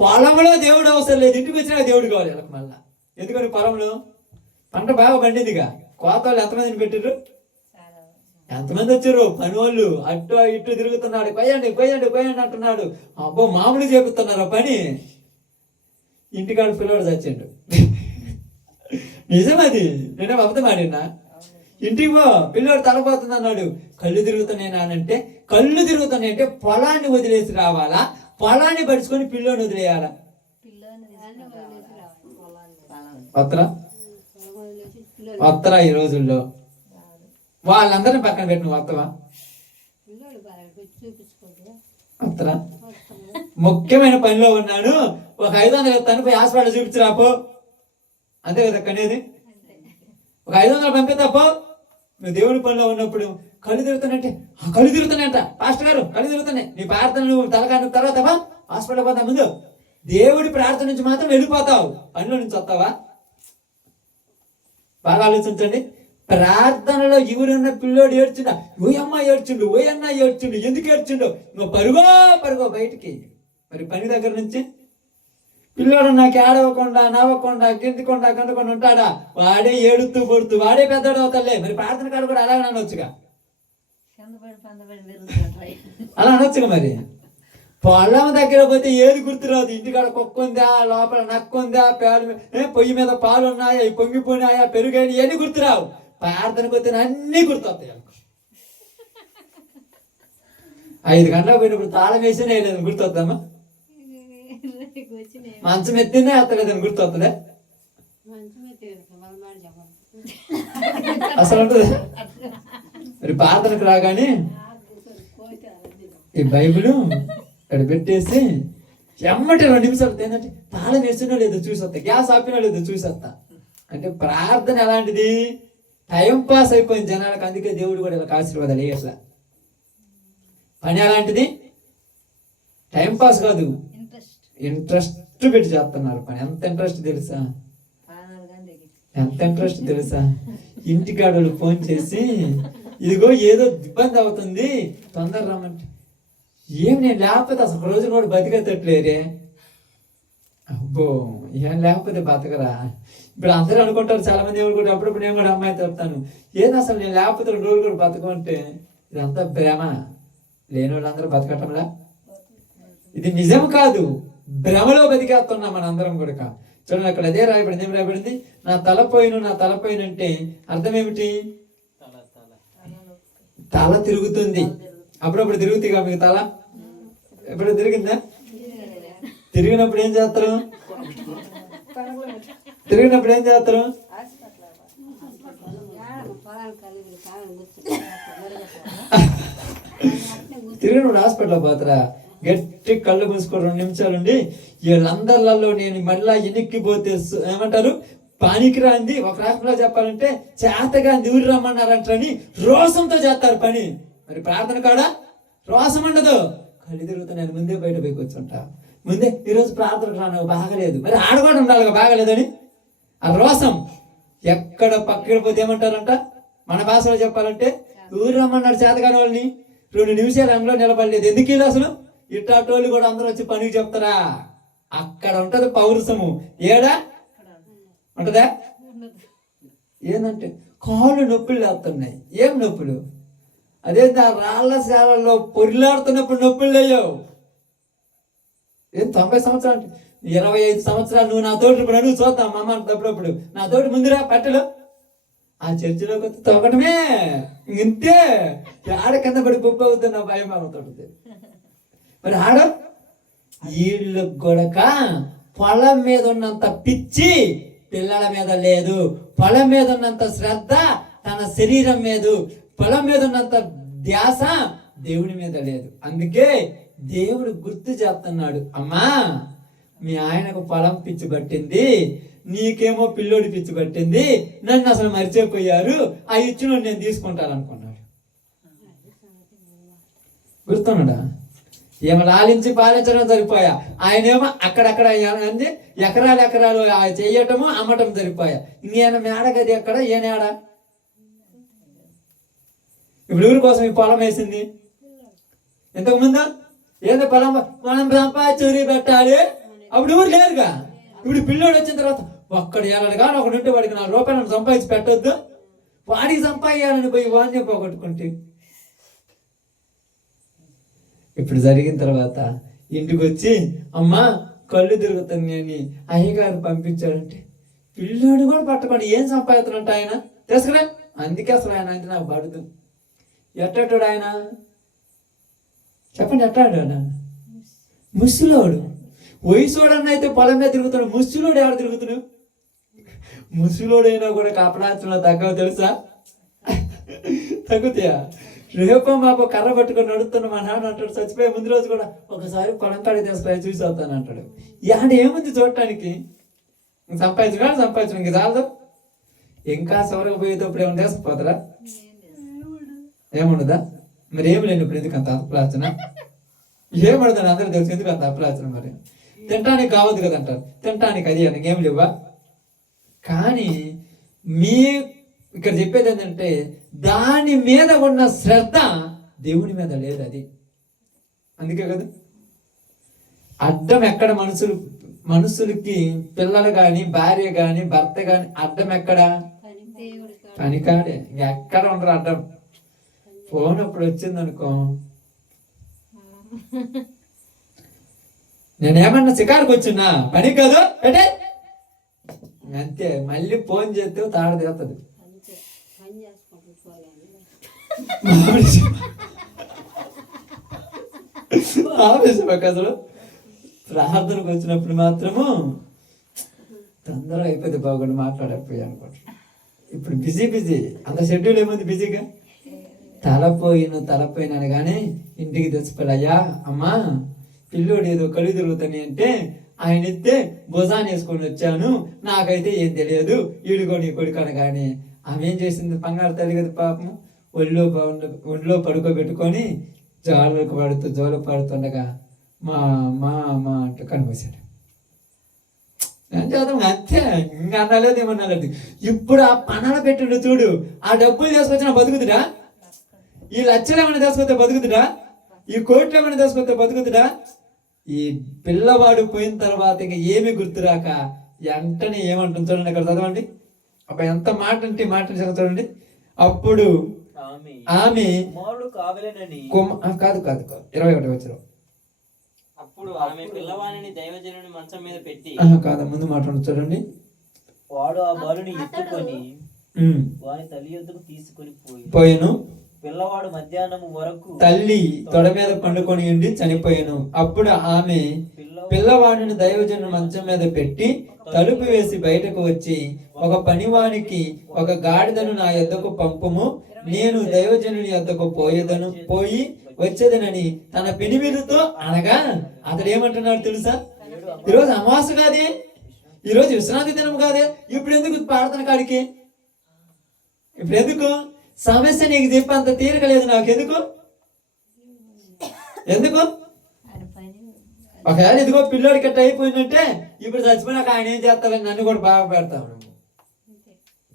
పొలంలో దేవుడు అవసరం లేదు, ఇంటికి వచ్చినా దేవుడు కావాలి వీళ్ళకి. మళ్ళా ఎందుకని పొలంలో పంట బాగా పండిందిగా. కోత వాళ్ళు ఎంతమందిని పెట్టారు? ఎంతమంది వచ్చారు పని వాళ్ళు, అటు ఇటు తిరుగుతున్నాడు, కొయ్యండి కొయ్యండి కొయ్యండి అంటున్నాడు. అబ్బో మామూలు చేపిస్తున్నారు ఆ పని. ఇంటికాడ పిల్లవాడు చచ్చిండు. నిజం అది, నేనే అబద్ధం ఆడినా. ఇంటికి పో, పిల్లోడు తలపోతుంది అన్నాడు. కళ్ళు తిరుగుతున్నాయి నానంటే, కళ్ళు తిరుగుతున్నాయి అంటే పొలాన్ని వదిలేసి రావాలా, పొలాన్ని పడుచుకొని పిల్లోని వదిలేయాలా? వత్తరా ఈ రోజుల్లో? వాళ్ళందరినీ పక్కన పెట్టి నువ్వు వత్తవా? వత్తరా? ముఖ్యమైన పనిలో ఉన్నాను, ఒక 500 ఎత్తాను, పోయి హాస్పిటల్ చూపించరాపో, అంతే కదా కనేది. ఒక 500 పంపిస్తాపో. నువ్వు దేవుడి పనిలో ఉన్నప్పుడు కళ్ళు తిరుగుతానంటే, కళ్ళు తిరుగుతానంట పాస్టర్ గారు, కళ్ళు తిరుగుతున్నాయి, నీ ప్రార్థన నువ్వు తలకాను తర్వాత హాస్పిటల్ పోతా. ముందు దేవుడి ప్రార్థన నుంచి మాత్రం వెళ్ళిపోతావు, పనిలో నుంచి వస్తావా? బాగా ఆలోచించండి. ప్రార్థనలో ఎవరున్న పిల్లోడు ఏడ్చిండా, ఓయమ్మ ఏడ్చిండు, ఓయన్న ఏడ్చిండు, ఎందుకు ఏడ్చిండు? నువ్వు పరుగో బయటికి. మరి పని దగ్గర నుంచి పిల్లోడు నాకు ఏడవకుండా నవ్వకుండా గింతకుండా కందకుండా ఉంటాడా? వాడే ఏడుతూ పడుతూ వాడే పెద్దోడు అవుతాలే. మరి ప్రార్థన కాడ కూడా అలాగే అనొచ్చుగా, అలా అనొచ్చుగా. మరి పొలం దగ్గర పోతే ఏది గుర్తురాదు. ఇంటికాడ కుక్క ఉందా, లోపల నక్క ఉందా, పొయ్యి మీద పాలు ఉన్నాయా, పొంగిపోయినాయా, పెరుగైనా ఏది గుర్తురావు. ప్రార్థనకు పోతే అన్నీ గుర్తొస్తాయి. 5 గంటలకు పోయినప్పుడు తాళం వేసినా వేయలేదు, గుర్తొద్దామా? మంచం ఎత్తిందే ఎత్తలేదని గుర్తొస్తుందా? అసలు ఉంటుంది. మరి ప్రార్థనకు రాగానే ఈ బైబిల్ ఇక్కడ పెట్టేసి ఎమ్మటి 2 నిమిషాలు ఏంటంటే తాళం వేసినా లేదో చూసేస్తా, గ్యాస్ ఆపినా లేదో చూసేస్తా. అంటే ప్రార్థన ఎలాంటిది? టైం పాస్ అయిపోయింది జనాలకు. అందుకే దేవుడు కూడా ఇలా ఆశీర్వాదాలు అట్లా. పని ఎలాంటిది? టైం పాస్ కాదు, ఇంట్రెస్ట్ పెట్టి చేస్తున్నారు పని. ఎంత ఇంట్రెస్ట్ తెలుసా? ఎంత ఇంట్రెస్ట్ తెలుసా? ఇంటికాడోళ్ళు ఫోన్ చేసి, ఇదిగో ఏదో ఇబ్బంది అవుతుంది తొందర రమ్మంటే, ఏం నేను లేకపోతే అసలు రోజు కూడా బతికేటట్లేరే. అబ్బో ఏం లేకపోతే బతకరా? ఇప్పుడు అందరూ అనుకుంటారు, చాలా మంది ఎవరు కూడా, అప్పుడప్పుడు నేను కూడా అమ్మాయి చెప్తాను, ఏది అసలు నేను లేకపోతే 2 రోజులు కూడా బతకమంటే, ఇదంతా ప్రేమ. లేని వాళ్ళందరూ బతకటంలా? ఇది నిజం కాదు, భ్రమలో బతికేస్తున్నాం మనందరం కూడా. చూడండి అక్కడ అదే రాయబడింది. ఏం రాయబడింది? నా తలపోయిన అంటే అర్థం ఏమిటి? తల తిరుగుతుంది. అప్పుడప్పుడు తిరుగుతుందిగా మీకు తల? ఎప్పుడు తిరిగిందా? తిరిగినప్పుడు ఏం చేస్తారు? తిరిగినప్పుడు హాస్పిటల్ పోతారా? గట్టి కళ్ళు మూసుకో 2 నిమిషాలుండి, వీళ్ళందరిలో నేను మళ్ళా ఎనిక్కిపోతే ఏమంటారు, పనికి రాంది, ఒక రాష్ట్రంలో చెప్పాలంటే చేతగా ఊరు రమ్మన్నారంటని రోషంతో చేస్తారు పని. మరి ప్రార్థన కాడా రోషం ఉండదు. కళ్ళు తిరుగుతా నేను ముందే బయట పోయి కూర్చుంటా, ముందే ఈరోజు ప్రార్థనకు రాను, బాగలేదు. మరి ఆడకుండా ఉండాలిగా బాగలేదని. ఆ రోషం ఎక్కడ పక్కకి పోతే ఏమంటారంట, మన భాషలో చెప్పాలంటే ఊరు రమ్మన్నాడు చేతగాని వాళ్ళని, 2 నిమిషాలు అందులో నిలబడలేదు. ఎందుకు వీళ్ళు అసలు? ఇట్టాటోళ్ళు కూడా అందరూ వచ్చి పనికి చెప్తారా? అక్కడ ఉంటది పౌరుషము. ఏడా ఉంటదా? ఏంటంటే కాళ్ళు నొప్పులు లేస్తున్నాయి. ఏం నొప్పులు? అదే రాళ్ల శాలలో పొరిలాడుతున్నప్పుడు నొప్పులు లేవు. ఏం 90 సంవత్సరాలు, 25 సంవత్సరాలు నువ్వు నా తోటి ఇప్పుడు నువ్వు చూద్దాం అమ్మ అప్పుడప్పుడు నా తోటి ముందురా పట్టెలు. ఆ చర్చిలోకి వచ్చి తొక్కటమే ఇంతే. ఆడ కింద పడి గొప్ప అవుతుంది, నా భయం అవుతుంది. మరి ఆడ వీళ్ళు గొడక పొలం మీద ఉన్నంత పిచ్చి పిల్లల మీద లేదు, పొలం మీద ఉన్నంత శ్రద్ధ తన శరీరం మీద, పొలం మీద ఉన్నంత ధ్యాస దేవుడి మీద లేదు. అందుకే దేవుడు గుర్తు చేస్తున్నాడు, అమ్మా మీ ఆయనకు పొలం పిచ్చి పట్టింది, నీకేమో పిల్లోడి పిచ్చి పట్టింది, నన్ను అసలు మర్చిపోయారు, ఆ ఇచ్చిన నేను తీసుకుంటాను అనుకున్నాడు. గుర్తున్నాడా? ఏమో లాలించి పాలించడం సరిపోయా, ఆయనేమో అక్కడక్కడ ఎకరాలు చెయ్యటము అమ్మటం సరిపోయా. ఇంకేనా మేడగది ఎక్కడ ఏనేడ? ఇప్పుడు ఊరి కోసం ఈ పొలం వేసింది. ఇంతకు ముందు ఏదో పొలం మనం సంపాదించి పెట్టాలి, అప్పుడు ఊరు లేదుగా. ఇప్పుడు పిల్లోడు వచ్చిన తర్వాత ఒక్కడు ఏడాది కానీ ఒకటి ఉంటే వాడికి 4 రూపాయలు సంపాదించి పెట్టొద్దు. వాడికి సంపాదించాలని పోయి వాడిని పోగొట్టుకుంటే. ఇప్పుడు జరిగిన తర్వాత ఇంటికి వచ్చి అమ్మా కళ్ళు తిరుగుతుంది అని అయ్యగారు పంపించాడంటే పిల్లోడు కూడా పట్టుకోండి ఏం సంపాదిస్తున్నట్టు ఆయన తెలుసుకురా. అందుకే అసలు ఆయన అంటే నాకు పడుతు. ఎట్టాడు ఆయన చెప్పండి, ఎట్టాడు ఆయన? ముసలోడు. వయసుడన్న అయితే పొలం మీద తిరుగుతున్నాడు, ముసలోడు ఎవరు తిరుగుతున్నాడు? ముసలోడైనా కూడా కాపడాచంలో తగ్గవు తెలుసా? తగ్గుతాయా? రేపో మాపో కర్ర పట్టుకొని నడుస్తున్న మా నాన్న అంటాడు, చచ్చిపోయే ముందు రోజు కూడా ఒకసారి పొలం కాడి తీసుకుని చూసి వస్తాను అంటాడు. అంటే ఏముంది చూడటానికి? సంపాదించడం ఇంక చాలదు. ఇంకా చివరికి పోయేటప్పుడు ఏమన్నా తీసుకుపోతారా? ఏముండదా? మరి ఏమి లేని ఇప్పుడు ఎందుకు అంత అప్రాచన? ఏమడతాను అందరూ తెలుసు ఎందుకు అంత అప్రాచన? మరి తినటానికి కావద్దు కదా అంటారు, తినటానికి అది అని ఏం లేవా? కానీ మీ ఇక్కడ చెప్పేది ఏంటంటే దాని మీద ఉన్న శ్రద్ధ దేవుని మీద లేదు. అది అందుకే కదా అడ్డం ఎక్కడ మనుషులకి పిల్లలు కానీ భార్య కానీ భర్త కానీ అడ్డం ఎక్కడ? పనికాడే. ఎక్కడ ఉండరు అడ్డం. ఫోన్ అప్పుడు వచ్చింది అనుకో, నేనేమన్నా షికారుకు వచ్చిన్నా పని కాదు అంటే అంతే. మళ్ళీ ఫోన్ చేస్తే తాడ తీస్తుంది. అసలు ప్రార్థనకు వచ్చినప్పుడు మాత్రము తొందరగా అయిపోతే బాగుండి మాట్లాడకపోయా అనుకోండి. ఇప్పుడు బిజీ అంత షెడ్యూల్ ఏముంది బిజీగా. తలపోయినాను కానీ ఇంటికి తెచ్చిపోయి అయ్యా అమ్మా పిల్లోడు ఏదో కళ్ళు తిరుగుతాయి అంటే ఆయన ఇస్తే భుజాన్ని వేసుకొని వచ్చాను, నాకైతే ఏం తెలియదు ఈడుకో నీ కొడుకు అనగానే ఆమె ఏం చేసింది? బంగారు తల్లి కదా పాపం, ఒళ్ళో పడుకోబెట్టుకొని జోలు పడుతుండగా మా మా మా అంటూ కనిపించాడు. అంతే, ఇంకా అన్నలేదు ఏమన్నలేదు. ఇప్పుడు ఆ పనాలు పెట్టిండు చూడు, ఆ డబ్బులు తీసుకొచ్చిన బతుకుతుడా? ఈ లక్షలు ఏమైనా తీసుకొస్తే బతుకుతుడా? ఈ కోట్లు ఏమైనా తీసుకొస్తే బతుకుతుడా? ఈ పిల్లవాడు పోయిన తర్వాత ఇంకా ఏమి గుర్తురాక వెంటనే ఏమంటుంది చూడండి, అక్కడ చదవండి. అప్పుడు ఎంత మాట అంటే మాట చూడండి. అప్పుడు ఆమె కాదు 21 వచ్చిన అప్పుడు ఆమె పిల్లవాడిని దైవజనుని మంచం మీద పెట్టి కాదు ముందు మాట చూడండి. వాడు ఆ బాలుని ఎత్తుకొని వాని తల్లి యొద్దకు తీసుకొని పోయాను. పిల్లవాడు మధ్యాహ్నం వరకు తల్లి తొడ మీద పండుకొని ఉండి చనిపోయాను. అప్పుడు ఆమె పిల్లవాడిని దైవజనుని మంచం మీద పెట్టి తలుపు వేసి బయటకు వచ్చి ఒక పనివానికి ఒక గాడిదను నా యొద్దకు పంపుము, నేను దైవజనుని యొద్దకు పోయి వచ్చేదనని తన పెనిమిదితో అనగా అతడు ఏమంటున్నాడు తెలుసా? ఈరోజు అమావాస కాదే, ఈరోజు విశ్రాంతి దినం కాదే, ఇప్పుడు ఎందుకు ప్రార్థన కాడికి? ఇప్పుడు ఎందుకు? సమస్య నీకు చెప్పంత తీరిక లేదు నాకు. ఎందుకు ఒకవేళ ఇదిగో పిల్లోడికి అట్ట అయిపోయిందంటే ఇప్పుడు చచ్చిపోయినాక ఆయన ఏం చేస్తారని నన్ను కూడా బాగా పెడతాను.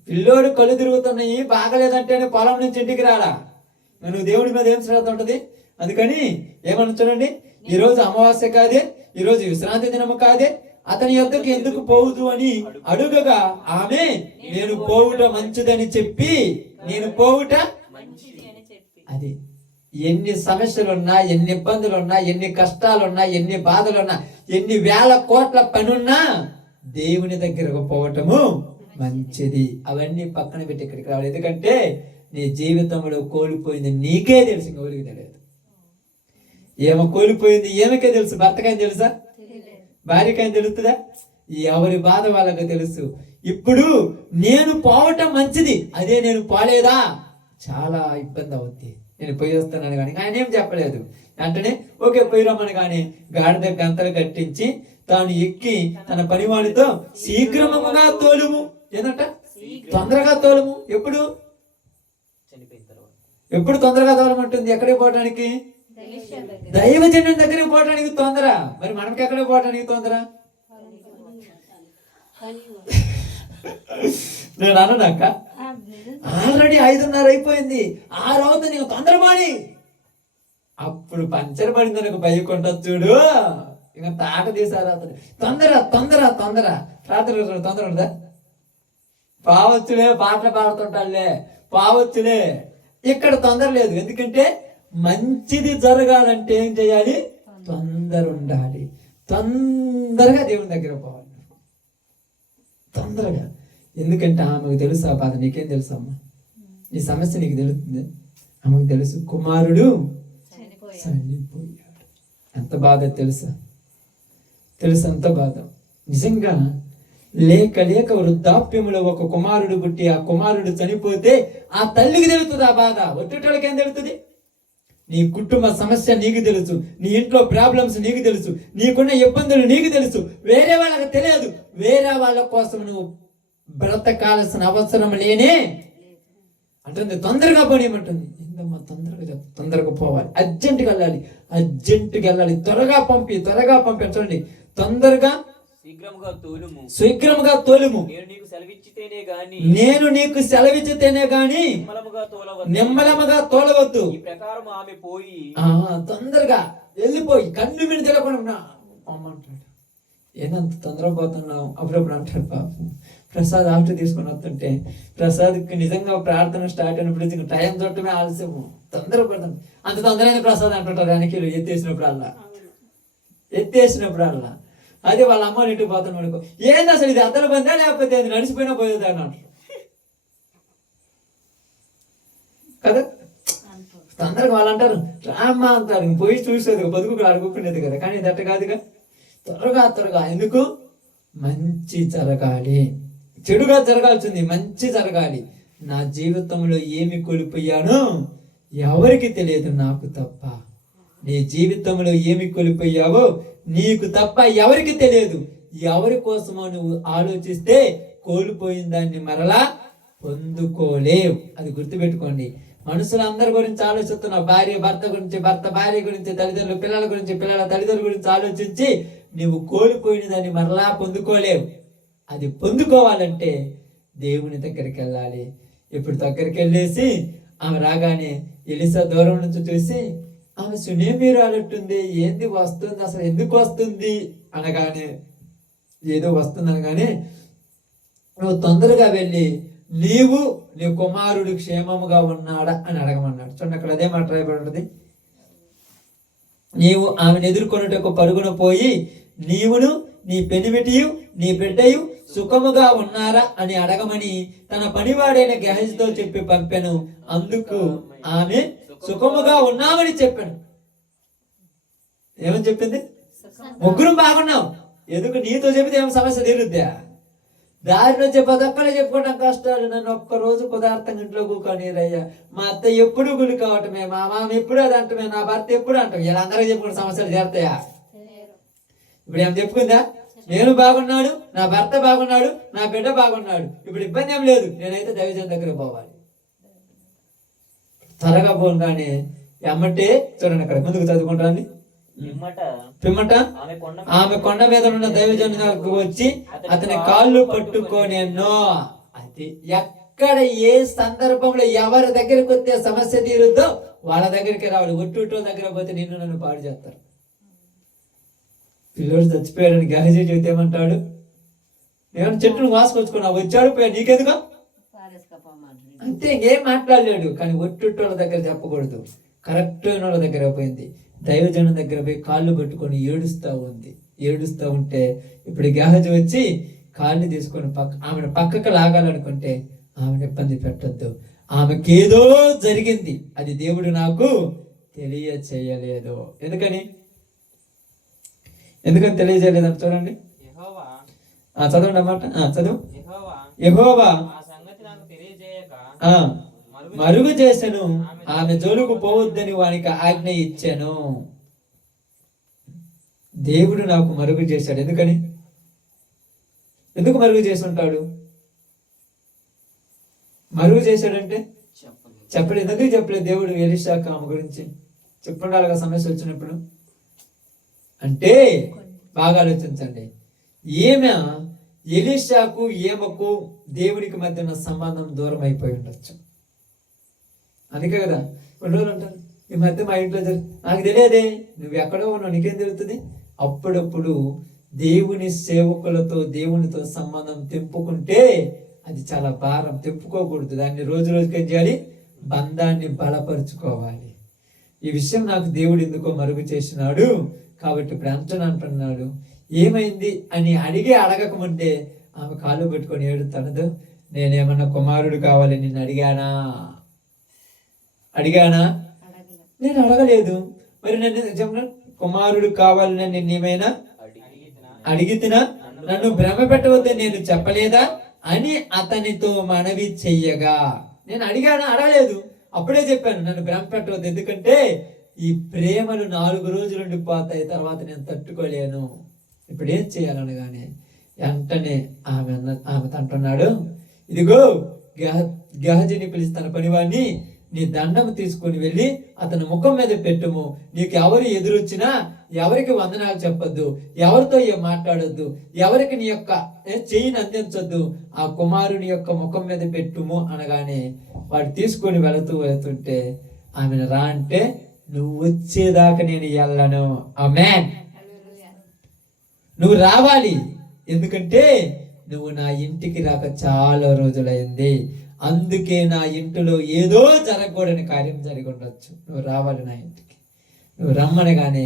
పిల్లోడు కళ్ళు తిరుగుతున్నాయి బాగలేదంటేనే పొలం నుంచి ఇంటికి రాడా? నువ్వు దేవుడి మీద ఏం శ్రద్ధ ఉంటుంది? అందుకని ఏమన్నా చూడండి, ఈరోజు అమావాస్య కాదే, ఈరోజు విశ్రాంతి దినము కాదే, అతని యొద్దకు ఎందుకు పోవుదు అని అడుగగా ఆమె నేను పోవుట మంచిదని చెప్పి అది ఎన్ని సమస్యలున్నా, ఎన్ని ఇబ్బందులున్నా, ఎన్ని కష్టాలున్నా, ఎన్ని బాధలున్నా, ఎన్ని వేల కోట్ల పనున్నా దేవుని దగ్గరకు పోవటము మంచిది. అవన్నీ పక్కన పెట్టి ఇక్కడికి రావాలి. ఎందుకంటే నీ జీవితంలో కోల్పోయింది నీకే తెలుసు, ఇంకెవరికి తెలియదు. ఏమో కోల్పోయింది ఏమకే తెలుసు? భర్తకైనా తెలుసా? భార్యకైనా తెలుస్తుందా? ఎవరి బాధ వాళ్ళకి తెలుసు. ఇప్పుడు నేను పోవటం మంచిది, అదే నేను పోలేదా చాలా ఇబ్బంది అవుద్ది. నేను పోయి వస్తానని కానీ ఆయన ఏం చెప్పలేదు. వెంటనే ఓకే పోయి రమ్మని కానీ గాడిద గంతలు కట్టించి తాను ఎక్కి తన పనివాడితో శీఘ్రముగా తోలుము, ఏంటంట తొందరగా తోలుము. ఎప్పుడు తొందరగా తోలమంటుంది? ఎక్కడికి పోవటానికి? దైవజనుని దగ్గరికి పోవటానికి తొందర. మరి మనకి ఎక్కడికి పోవటానికి తొందర? నేను అన్నాక ఆల్రెడీ 5:30 అయిపోయింది, 6 అవుతుంది, నీకు తొందరపడి. అప్పుడు పంచర్ పడింది నాకు భయకుంటా చూడు, ఇక తాట తీసారు అతను. తొందర రాత్రి తొందర ఉందా? పావచ్చులే, పాటలు పాడుతుంటాడులే, పావచ్చులే. ఇక్కడ తొందర లేదు. ఎందుకంటే మంచిది జరగాలంటే ఏం చేయాలి? తొందర ఉండాలి. తొందరగా దేవుని దగ్గర పోవాలి, తొందరగా. ఎందుకంటే ఆమెకు తెలుసు ఆ బాధ. నీకేం తెలుసు అమ్మా? నీ సమస్య నీకు తెలుస్తుంది. ఆమెకు తెలుసు, కుమారుడు చనిపోయాడు. ఎంత బాధ తెలుసా? తెలుసు ఎంత బాధ. నిజంగా లేక లేక వృద్ధాప్యములో ఒక కుమారుడు పుట్టి ఆ కుమారుడు చనిపోతే ఆ తల్లికి తెలుస్తుంది ఆ బాధ. ఒట్టోళ్ళకి ఏం తెలుస్తుంది? నీ కుటుంబ సమస్య నీకు తెలుసు, నీ ఇంట్లో ప్రాబ్లమ్స్ నీకు తెలుసు, నీకున్న ఇబ్బందులు నీకు తెలుసు. వేరే వాళ్ళకి తెలియదు. వేరే వాళ్ళ కోసం నువ్వు బ్రతకాల్సిన అవసరం లేనే అంటుంది. తొందరగా పోనీయమంటుంది. ఏందమ్మా తొందరగా తొందరగా పోవాలి, అర్జెంటుగా వెళ్ళాలి, అర్జెంటుగా వెళ్ళాలి, త్వరగా పంపించండి, తొందరగా శీఘ్రముగా తోలుము. నేను నీకు సెలవిచ్చితేనే గాని నిమ్మలముగా తోలవద్దు. తొందరగా వెళ్ళిపోయి కన్ను మీద తెలకుండా అమ్మంటాడు. ఏదంత తొందరపోతున్నావు? అప్పుడప్పుడు అంటాడు పాపం. ప్రసాద్ ఆఫ్టర్ తీసుకొని వస్తుంటే ప్రసాద్కి నిజంగా ప్రార్థన స్టార్ట్ అయినప్పుడు టైం చుట్టమే ఆలస్యము, తొందరపడతాను. అంత తొందరైన ప్రసాద్ అంటుంటారు వెనక్కి ఎత్తేసినప్పుడల్లా. అదే వాళ్ళ అమ్మ ఇంటికి పోతాను అనుకో, ఏంది అసలు ఇది అద్దలు బందా లేకపోతే అది నడిచిపోయినా పోయేది అన్నాడు కదా. తొందరగా వాళ్ళు అంటారు రామ్మ అంటారు, పోయి చూసేది బతుకు అడుగుకునేది కదా. కానీ ఇది అట్ట కాదుగా. త్వరగా. ఎందుకు? మంచి జరగాలి. చెడుగా జరగాల్సింది మంచి జరగాలి. నా జీవితంలో ఏమి కోల్పోయానో ఎవరికి తెలియదు, నాకు తప్ప. నీ జీవితంలో ఏమి కోల్పోయావో నీకు తప్ప ఎవరికి తెలియదు. ఎవరి కోసమో నువ్వు ఆలోచిస్తే కోల్పోయిన దాన్ని మరలా పొందుకోలేవు. అది గుర్తుపెట్టుకోండి. మనుషులందరి గురించి ఆలోచిస్తున్నావు. భార్య భర్త గురించి, భర్త భార్య గురించి, తల్లిదండ్రులు పిల్లల గురించి, పిల్లల తల్లిదండ్రుల గురించి ఆలోచించి నువ్వు కోల్పోయిన దాన్ని మరలా పొందుకోలేవు. అది పొందుకోవాలంటే దేవుని దగ్గరికి వెళ్ళాలి. ఇప్పుడు దగ్గరికి వెళ్ళేసి ఆమె రాగానే ఎలీషా దూరం నుంచి చూసి ఆమె సునేమిరాలట్టుంది, ఏంది వస్తుంది, అసలు ఎందుకు వస్తుంది అనగానే, ఏదో వస్తుంది అనగానే నువ్వు తొందరగా వెళ్ళి నీ కుమారుడు క్షేమముగా ఉన్నాడా అని అడగమన్నాడు. చూడండి అక్కడ అదే మాట రాయబడి, నీవు ఆమెను ఎదుర్కొనుటకు పరుగున పోయి నీవును నీ పెనిమిటియు నీ బిడ్డయు సుఖముగా ఉన్నారా అని అడగమని తన పనివాడైన గెహజీతో చెప్పి పంపెను. అందుకు ఆమె సుఖముగా ఉన్నామని చెప్పాను. ఏమని చెప్పింది? ముగ్గురు బాగున్నాం. ఎందుకు? నీతో చెబితే ఏం సమస్య తీరుద్దా? దారిలో చెప్పదొక్కలే చెప్పుకోవడం కష్టాలు. నన్ను ఒక్కరోజు పదార్థంగా ఇంట్లో కూకోనీరయ్యా. మా అత్త ఎప్పుడు గుడి కావటమే, మా మామ ఎప్పుడు అది అంటమే, నా భర్త ఎప్పుడు అంటాం. ఇలా అందరూ చెప్పుకున్న సమస్యలు తీరుతాయా? ఇప్పుడు ఏం చెప్పుకుందా? నేను బాగున్నాడు, నా భర్త బాగున్నాడు, నా బిడ్డ బాగున్నాడు, ఇప్పుడు ఇబ్బంది ఏం లేదు. నేనైతే దైవజన్ దగ్గర పోవాలి. త్వరగా పోగానే ఎమ్మటే చూడండి అక్కడ ముందుకు చదువుకుంటాను. పిమ్మట ఆమె కొండ మీద ఉన్న దైవజనులకు వచ్చి అతని కాళ్ళు పట్టుకోనేనో. అది ఎక్కడ ఏ సందర్భంలో ఎవరి దగ్గరికి వస్తే సమస్య తీరుద్దో వాళ్ళ దగ్గరికి రావాలి. ఒట్టుటో దగ్గర పోతే నిన్ను నన్ను పాడు చేస్తారు. పిల్లోడు చచ్చిపోయాడని గహజీ చెబితే ఏమంటాడు? నేను చెట్టును వాసుకొచ్చుకున్నా, వచ్చాడు పోయాడు, నీకెందుకు అంతే. ఇంకేం మాట్లాడలేడు. కానీ ఒట్టుటోళ్ళ దగ్గర చెప్పకూడదు. కరెక్ట్ అయిన వాళ్ళ దగ్గర పోయింది. దైవజనం దగ్గర పోయి కాళ్ళు పట్టుకొని ఏడుస్తూ ఉంటే ఇప్పుడు గహజీ వచ్చి కాళ్ళు తీసుకొని ఆమెను పక్కకు లాగాలనుకుంటే ఆమెను ఇబ్బంది పెట్టద్దు. ఆమెకేదో జరిగింది, అది దేవుడు నాకు తెలియచేయలేదు. ఎందుకని తెలియజేయలేదని చూడండి. చదవండి అన్నమాట. చదువు. యెహోవా మరుగు చేసెను, ఆమె జోలుకు పోవద్దని వానికి ఆజ్ఞ ఇచ్చాను. దేవుడు నాకు మరుగు చేశాడు. ఎందుకు మరుగు చేసి ఉంటాడు? మరుగు చేశాడంటే చెప్పలేదు. ఎందుకు చెప్పలేదు దేవుడు ఎలీషాకు ఆమె గురించి? చెప్పుండాలిగా సమస్య వచ్చినప్పుడు. అంటే బాగా ఆలోచించండి. ఈమె ఎలీషాకు ఈమెకు దేవుడికి మధ్య ఉన్న సంబంధం దూరం అయిపోయి ఉండొచ్చు. అందుకే కదా కొన్ని రోజులు అంటారు, ఈ మధ్య మా ఇంట్లో నాకు తెలియదే, నువ్వు ఎక్కడో ఉన్నావు, నీకేం తెలుస్తుంది? అప్పుడప్పుడు దేవుని సేవకులతో దేవునితో సంబంధం తెంపుకుంటే అది చాలా భారం, తెప్పుకోకూడదు. దాన్ని రోజు రోజుకి ఏం చేయాలి? బంధాన్ని బలపరుచుకోవాలి. ఈ విషయం నాకు దేవుడు ఎందుకో మరుగు చేసినాడు. కాబట్టి ఇప్పుడు అంటున్నాడు, ఏమైంది అని అడగకముందే ఆమె కాళ్ళు పెట్టుకొని ఏడుతాడు. నేనేమన్నా కుమారుడు కావాలి నిన్ను అడిగానా? నేను అడగలేదు. మరి నన్ను చెప్పిన కుమారుడు కావాలని నిన్నేమైనా అడిగితినా? నన్ను భ్రమ పెట్టవద్దని నేను చెప్పలేదా అని అతనితో మనవి చెయ్యగా, నేను అడగలేదు, అప్పుడే చెప్పాను నన్ను భ్రమ పెట్టవద్దు, ఎందుకంటే ఈ ప్రేమలు 4 రోజులు ఉండిపోతాయి, తర్వాత నేను తట్టుకోలేను. ఇప్పుడు ఏం చేయాలనగానే వెంటనే ఆమె అంటున్నాడు, ఇదిగో గెహజీని పిలిచి పనివాడిని నీ దండం తీసుకొని వెళ్ళి అతని ముఖం మీద పెట్టుము. నీకు ఎవరు ఎదురొచ్చినా ఎవరికి వందనాలు చెప్పొద్దు, ఎవరితో ఏం మాట్లాడొద్దు, ఎవరికి నీ యొక్క చెయ్యిని అందించొద్దు, ఆ కుమారుని యొక్క ముఖం మీద పెట్టుము అనగానే వాడు తీసుకొని వెళుతుంటే ఆమెను రా అంటే, నువ్వు వచ్చేదాకా నేను వెళ్ళను. ఆమేన్. నువ్వు రావాలి, ఎందుకంటే నువ్వు నా ఇంటికి రాక చాలా రోజులైంది, అందుకే నా ఇంటిలో ఏదో జరగకూడని కార్యం జరిగి ఉండొచ్చు, నువ్వు రావాలి నా ఇంటికి. నువ్వు రమ్మనగానే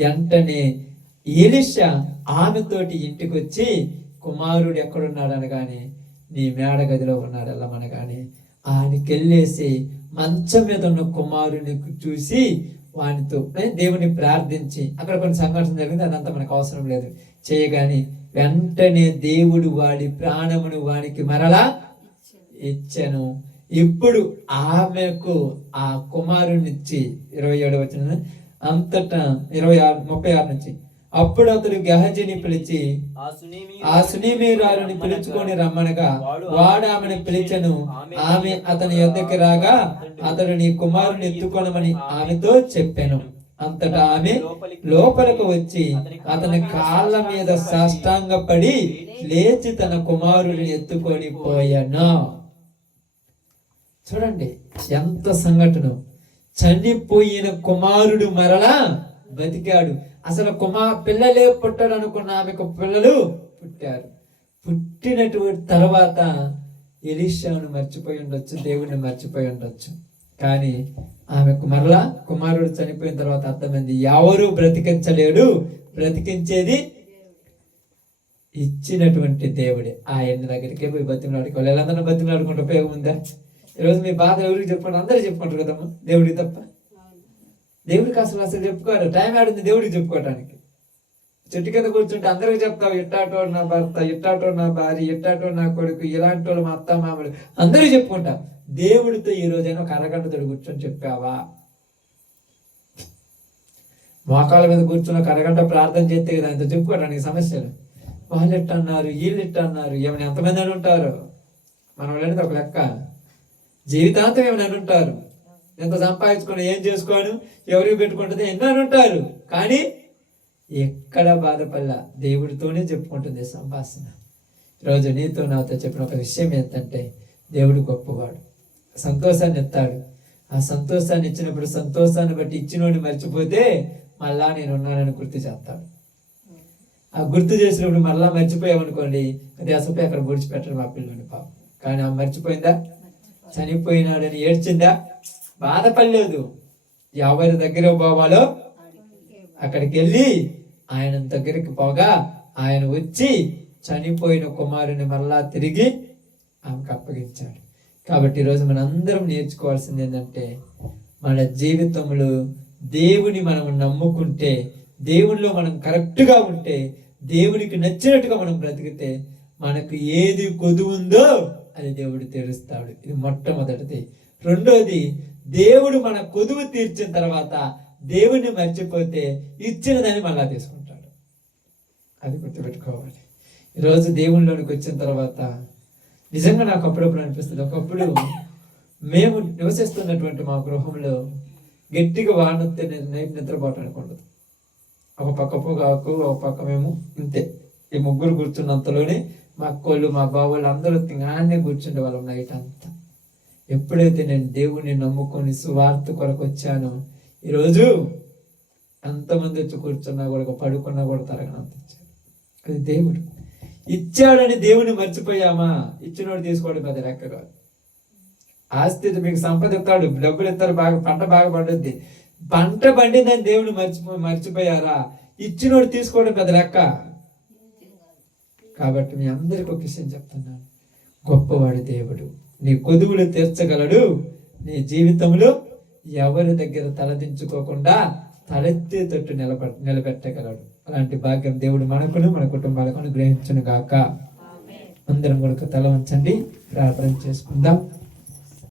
వెంటనే ఎలీషా ఆమెతోటి ఇంటికి వచ్చి, కుమారుడు ఎక్కడున్నాడు అనగానే, నీ మేడ గదిలో ఉన్నాడు వెళ్ళమనగానే ఆయనకి వెళ్ళేసి మంచం మీద ఉన్న కుమారుని చూసి వానితో దేవుని ప్రార్థించి, అక్కడ కొన్ని సంఘటన జరిగింది, అదంతా మనకు అవసరం లేదు, చేయగాని వెంటనే దేవుడు వాడి ప్రాణమును వానికి మరలా ఇచ్చెను. ఇప్పుడు ఆమెకు ఆ కుమారునిచ్చి 27 వచనం అంతటా 36 నుంచి, అప్పుడు అతడు గెహజీని పిలిచి ఆ సునీమీరాలుని పిలుచుకొని రమ్మనగా వాడు ఆమెను పిలిచెను. ఆమె అతని యొద్దకు రాగా అతడు నీ కుమారుని ఎత్తుకొనమని ఆమెతో చెప్పాను. అంతటా ఆమె లోపలకు వచ్చి అతని కాళ్ళ మీద సాష్టాంగపడి లేచి తన కుమారుడిని ఎత్తుకొని పోయాను. చూడండి ఎంత సంఘటన. చనిపోయిన కుమారుడు మరలా బతికాడు. అసలు పిల్లలే పుట్టాడు అనుకున్న ఆమెకు పిల్లలు పుట్టారు. పుట్టినటువంటి తర్వాత ఎలీషాను మర్చిపోయి ఉండొచ్చు, దేవుడిని మర్చిపోయి ఉండొచ్చు, కానీ ఆమెకు మరలా కుమారుడు చనిపోయిన తర్వాత అర్థమైంది, ఎవరు బ్రతికించలేడు, బ్రతికించేది ఇచ్చినటువంటి దేవుడే. ఆయన దగ్గరికే పోయి బతిమలాడుకోవాలి. వీళ్ళందరూ బతిమలాడుకుంటే ఉపయోగం ఉందా? ఈరోజు మీ బాధ ఎవరికి చెప్పుకుంటారు? అందరూ చెప్పుకుంటారు కదమ్మా, దేవుడికి తప్ప. దేవుడికి అసలు చెప్పుకోరు. టైం ఆడుంది దేవుడికి చెప్పుకోవటానికి. చెట్టు కింద కూర్చుంటే అందరికి చెప్తావు, ఇట్టాటోడు నా భర్త, ఇట్టాటోడు నా భార్య, ఇట్టాటోడు నా కొడుకు, ఇలాంటి వాళ్ళు మా అత్త మామలు అందరూ చెప్పుకుంటా. దేవుడితో ఈ రోజైనా ఒక అరగంటతో కూర్చొని చెప్పావా? మోకాళ్ళ మీద కూర్చొని ఒక అరగంట ప్రార్థన చేస్తే కదా అంత చెప్పుకోవడానికి సమస్యలు. వాళ్ళు ఎట్టన్నారు, వీళ్ళు ఎట్టన్నారు, ఏమైనా ఎంతమంది అని ఉంటారు. మన వాళ్ళని ఒక లెక్క, జీవితాంతం ఏమైనా అని ఉంటారు. ఎంత సంపాదించుకొని ఏం చేసుకోను, ఎవరికి పెట్టుకుంటుంది ఎన్నో అని ఉంటారు. కానీ ఎక్కడ బాధపడలా, దేవుడితోనే చెప్పుకుంటుంది సంభాషణ. ఈరోజు నీతో నాతో చెప్పిన ఒక విషయం ఏంటంటే, దేవుడు గొప్పవాడు, సంతోషాన్ని ఇస్తాడు. ఆ సంతోషాన్ని ఇచ్చినప్పుడు సంతోషాన్ని బట్టి ఇచ్చినోడిని మర్చిపోతే మళ్ళా నేను ఉన్నానని గుర్తు చేస్తాడు. ఆ గుర్తు చేసినప్పుడు మళ్ళా మర్చిపోయామనుకోండి, అది అసలు అక్కడ గుడిచిపెట్టడం మా పిల్లలు పాపం. కానీ ఆమె మర్చిపోయిందా? చనిపోయినాడని ఏడ్చిందా? బాధపడలేదు. ఎవరి దగ్గర పోవాలో అక్కడికి వెళ్ళి ఆయన దగ్గరికి పోగా ఆయన వచ్చి చనిపోయిన కుమారుని మరలా తిరిగి ఆమెకు అప్పగించాడు. కాబట్టి ఈరోజు మనందరం నేర్చుకోవాల్సింది ఏంటంటే, మన జీవితంలో దేవుని మనం నమ్ముకుంటే, దేవునిలో మనం కరెక్ట్గా ఉంటే, దేవునికి నచ్చినట్టుగా మనం బ్రతికితే, మనకు ఏది కొదువుందో అది దేవుడు తీరుస్తాడు. ఇది మొట్టమొదటిది. రెండోది, దేవుడు మన కొదువు తీర్చిన తర్వాత దేవుడిని మర్చిపోతే ఇచ్చిన దాన్ని మళ్ళా తీసుకుంటాడు. అది గుర్తుపెట్టుకోవాలి. ఈరోజు దేవుళ్ళలోనికి వచ్చిన తర్వాత నిజంగా నాకు అప్పుడప్పుడు అనిపిస్తుంది, ఒకప్పుడు మేము నివసిస్తున్నటువంటి మా గృహంలో గట్టిగా వానొత్తే నైట్ నిద్రపోవటానికి ఉండదు. ఒక పక్క పొగాకు, ఒక పక్క మేము ఇంతే, ఈ ముగ్గురు కూర్చున్నంతలోనే మా అక్కోళ్ళు మా బావోళ్ళు అందరూ తింగానే కూర్చుండే వాళ్ళం నైట్ అంతా. ఎప్పుడైతే నేను దేవుణ్ణి నమ్ముకొని సువార్త కొరకు వచ్చానో, ఈరోజు ఎంతమంది వచ్చి కూర్చున్నా కూడా, పడుకున్నా కూడా తరగనంత వచ్చారు. అది దేవుడు. ఇచ్చాడని దేవుని మర్చిపోయామా? ఇచ్చినోడు తీసుకోవడం పెద్ద లెక్క కాదు. ఆస్తి మీకు సంపద ఇస్తాడు, డబ్బులు ఇస్తారు, బాగా పంట బాగా పండుద్ది. పంట పండిందని దేవుని మర్చిపోయారా? ఇచ్చినోడు తీసుకోవడం పెద్ద లెక్క. కాబట్టి మీ అందరికి ఒక విషయం చెప్తున్నాను, గొప్పవాడు దేవుడు, నీ కొదువులు తీర్చగలడు. నీ జీవితంలో ఎవరి దగ్గర తలదించుకోకుండా తలెత్తి తట్టు నిలబెట్టగలడు. అలాంటి భాగ్యం దేవుడు మనకును మన కుటుంబాలకు అనుగ్రహించును గాక. అందరం కూడా తల వంచండి, ప్రార్థన చేసుకుందాం.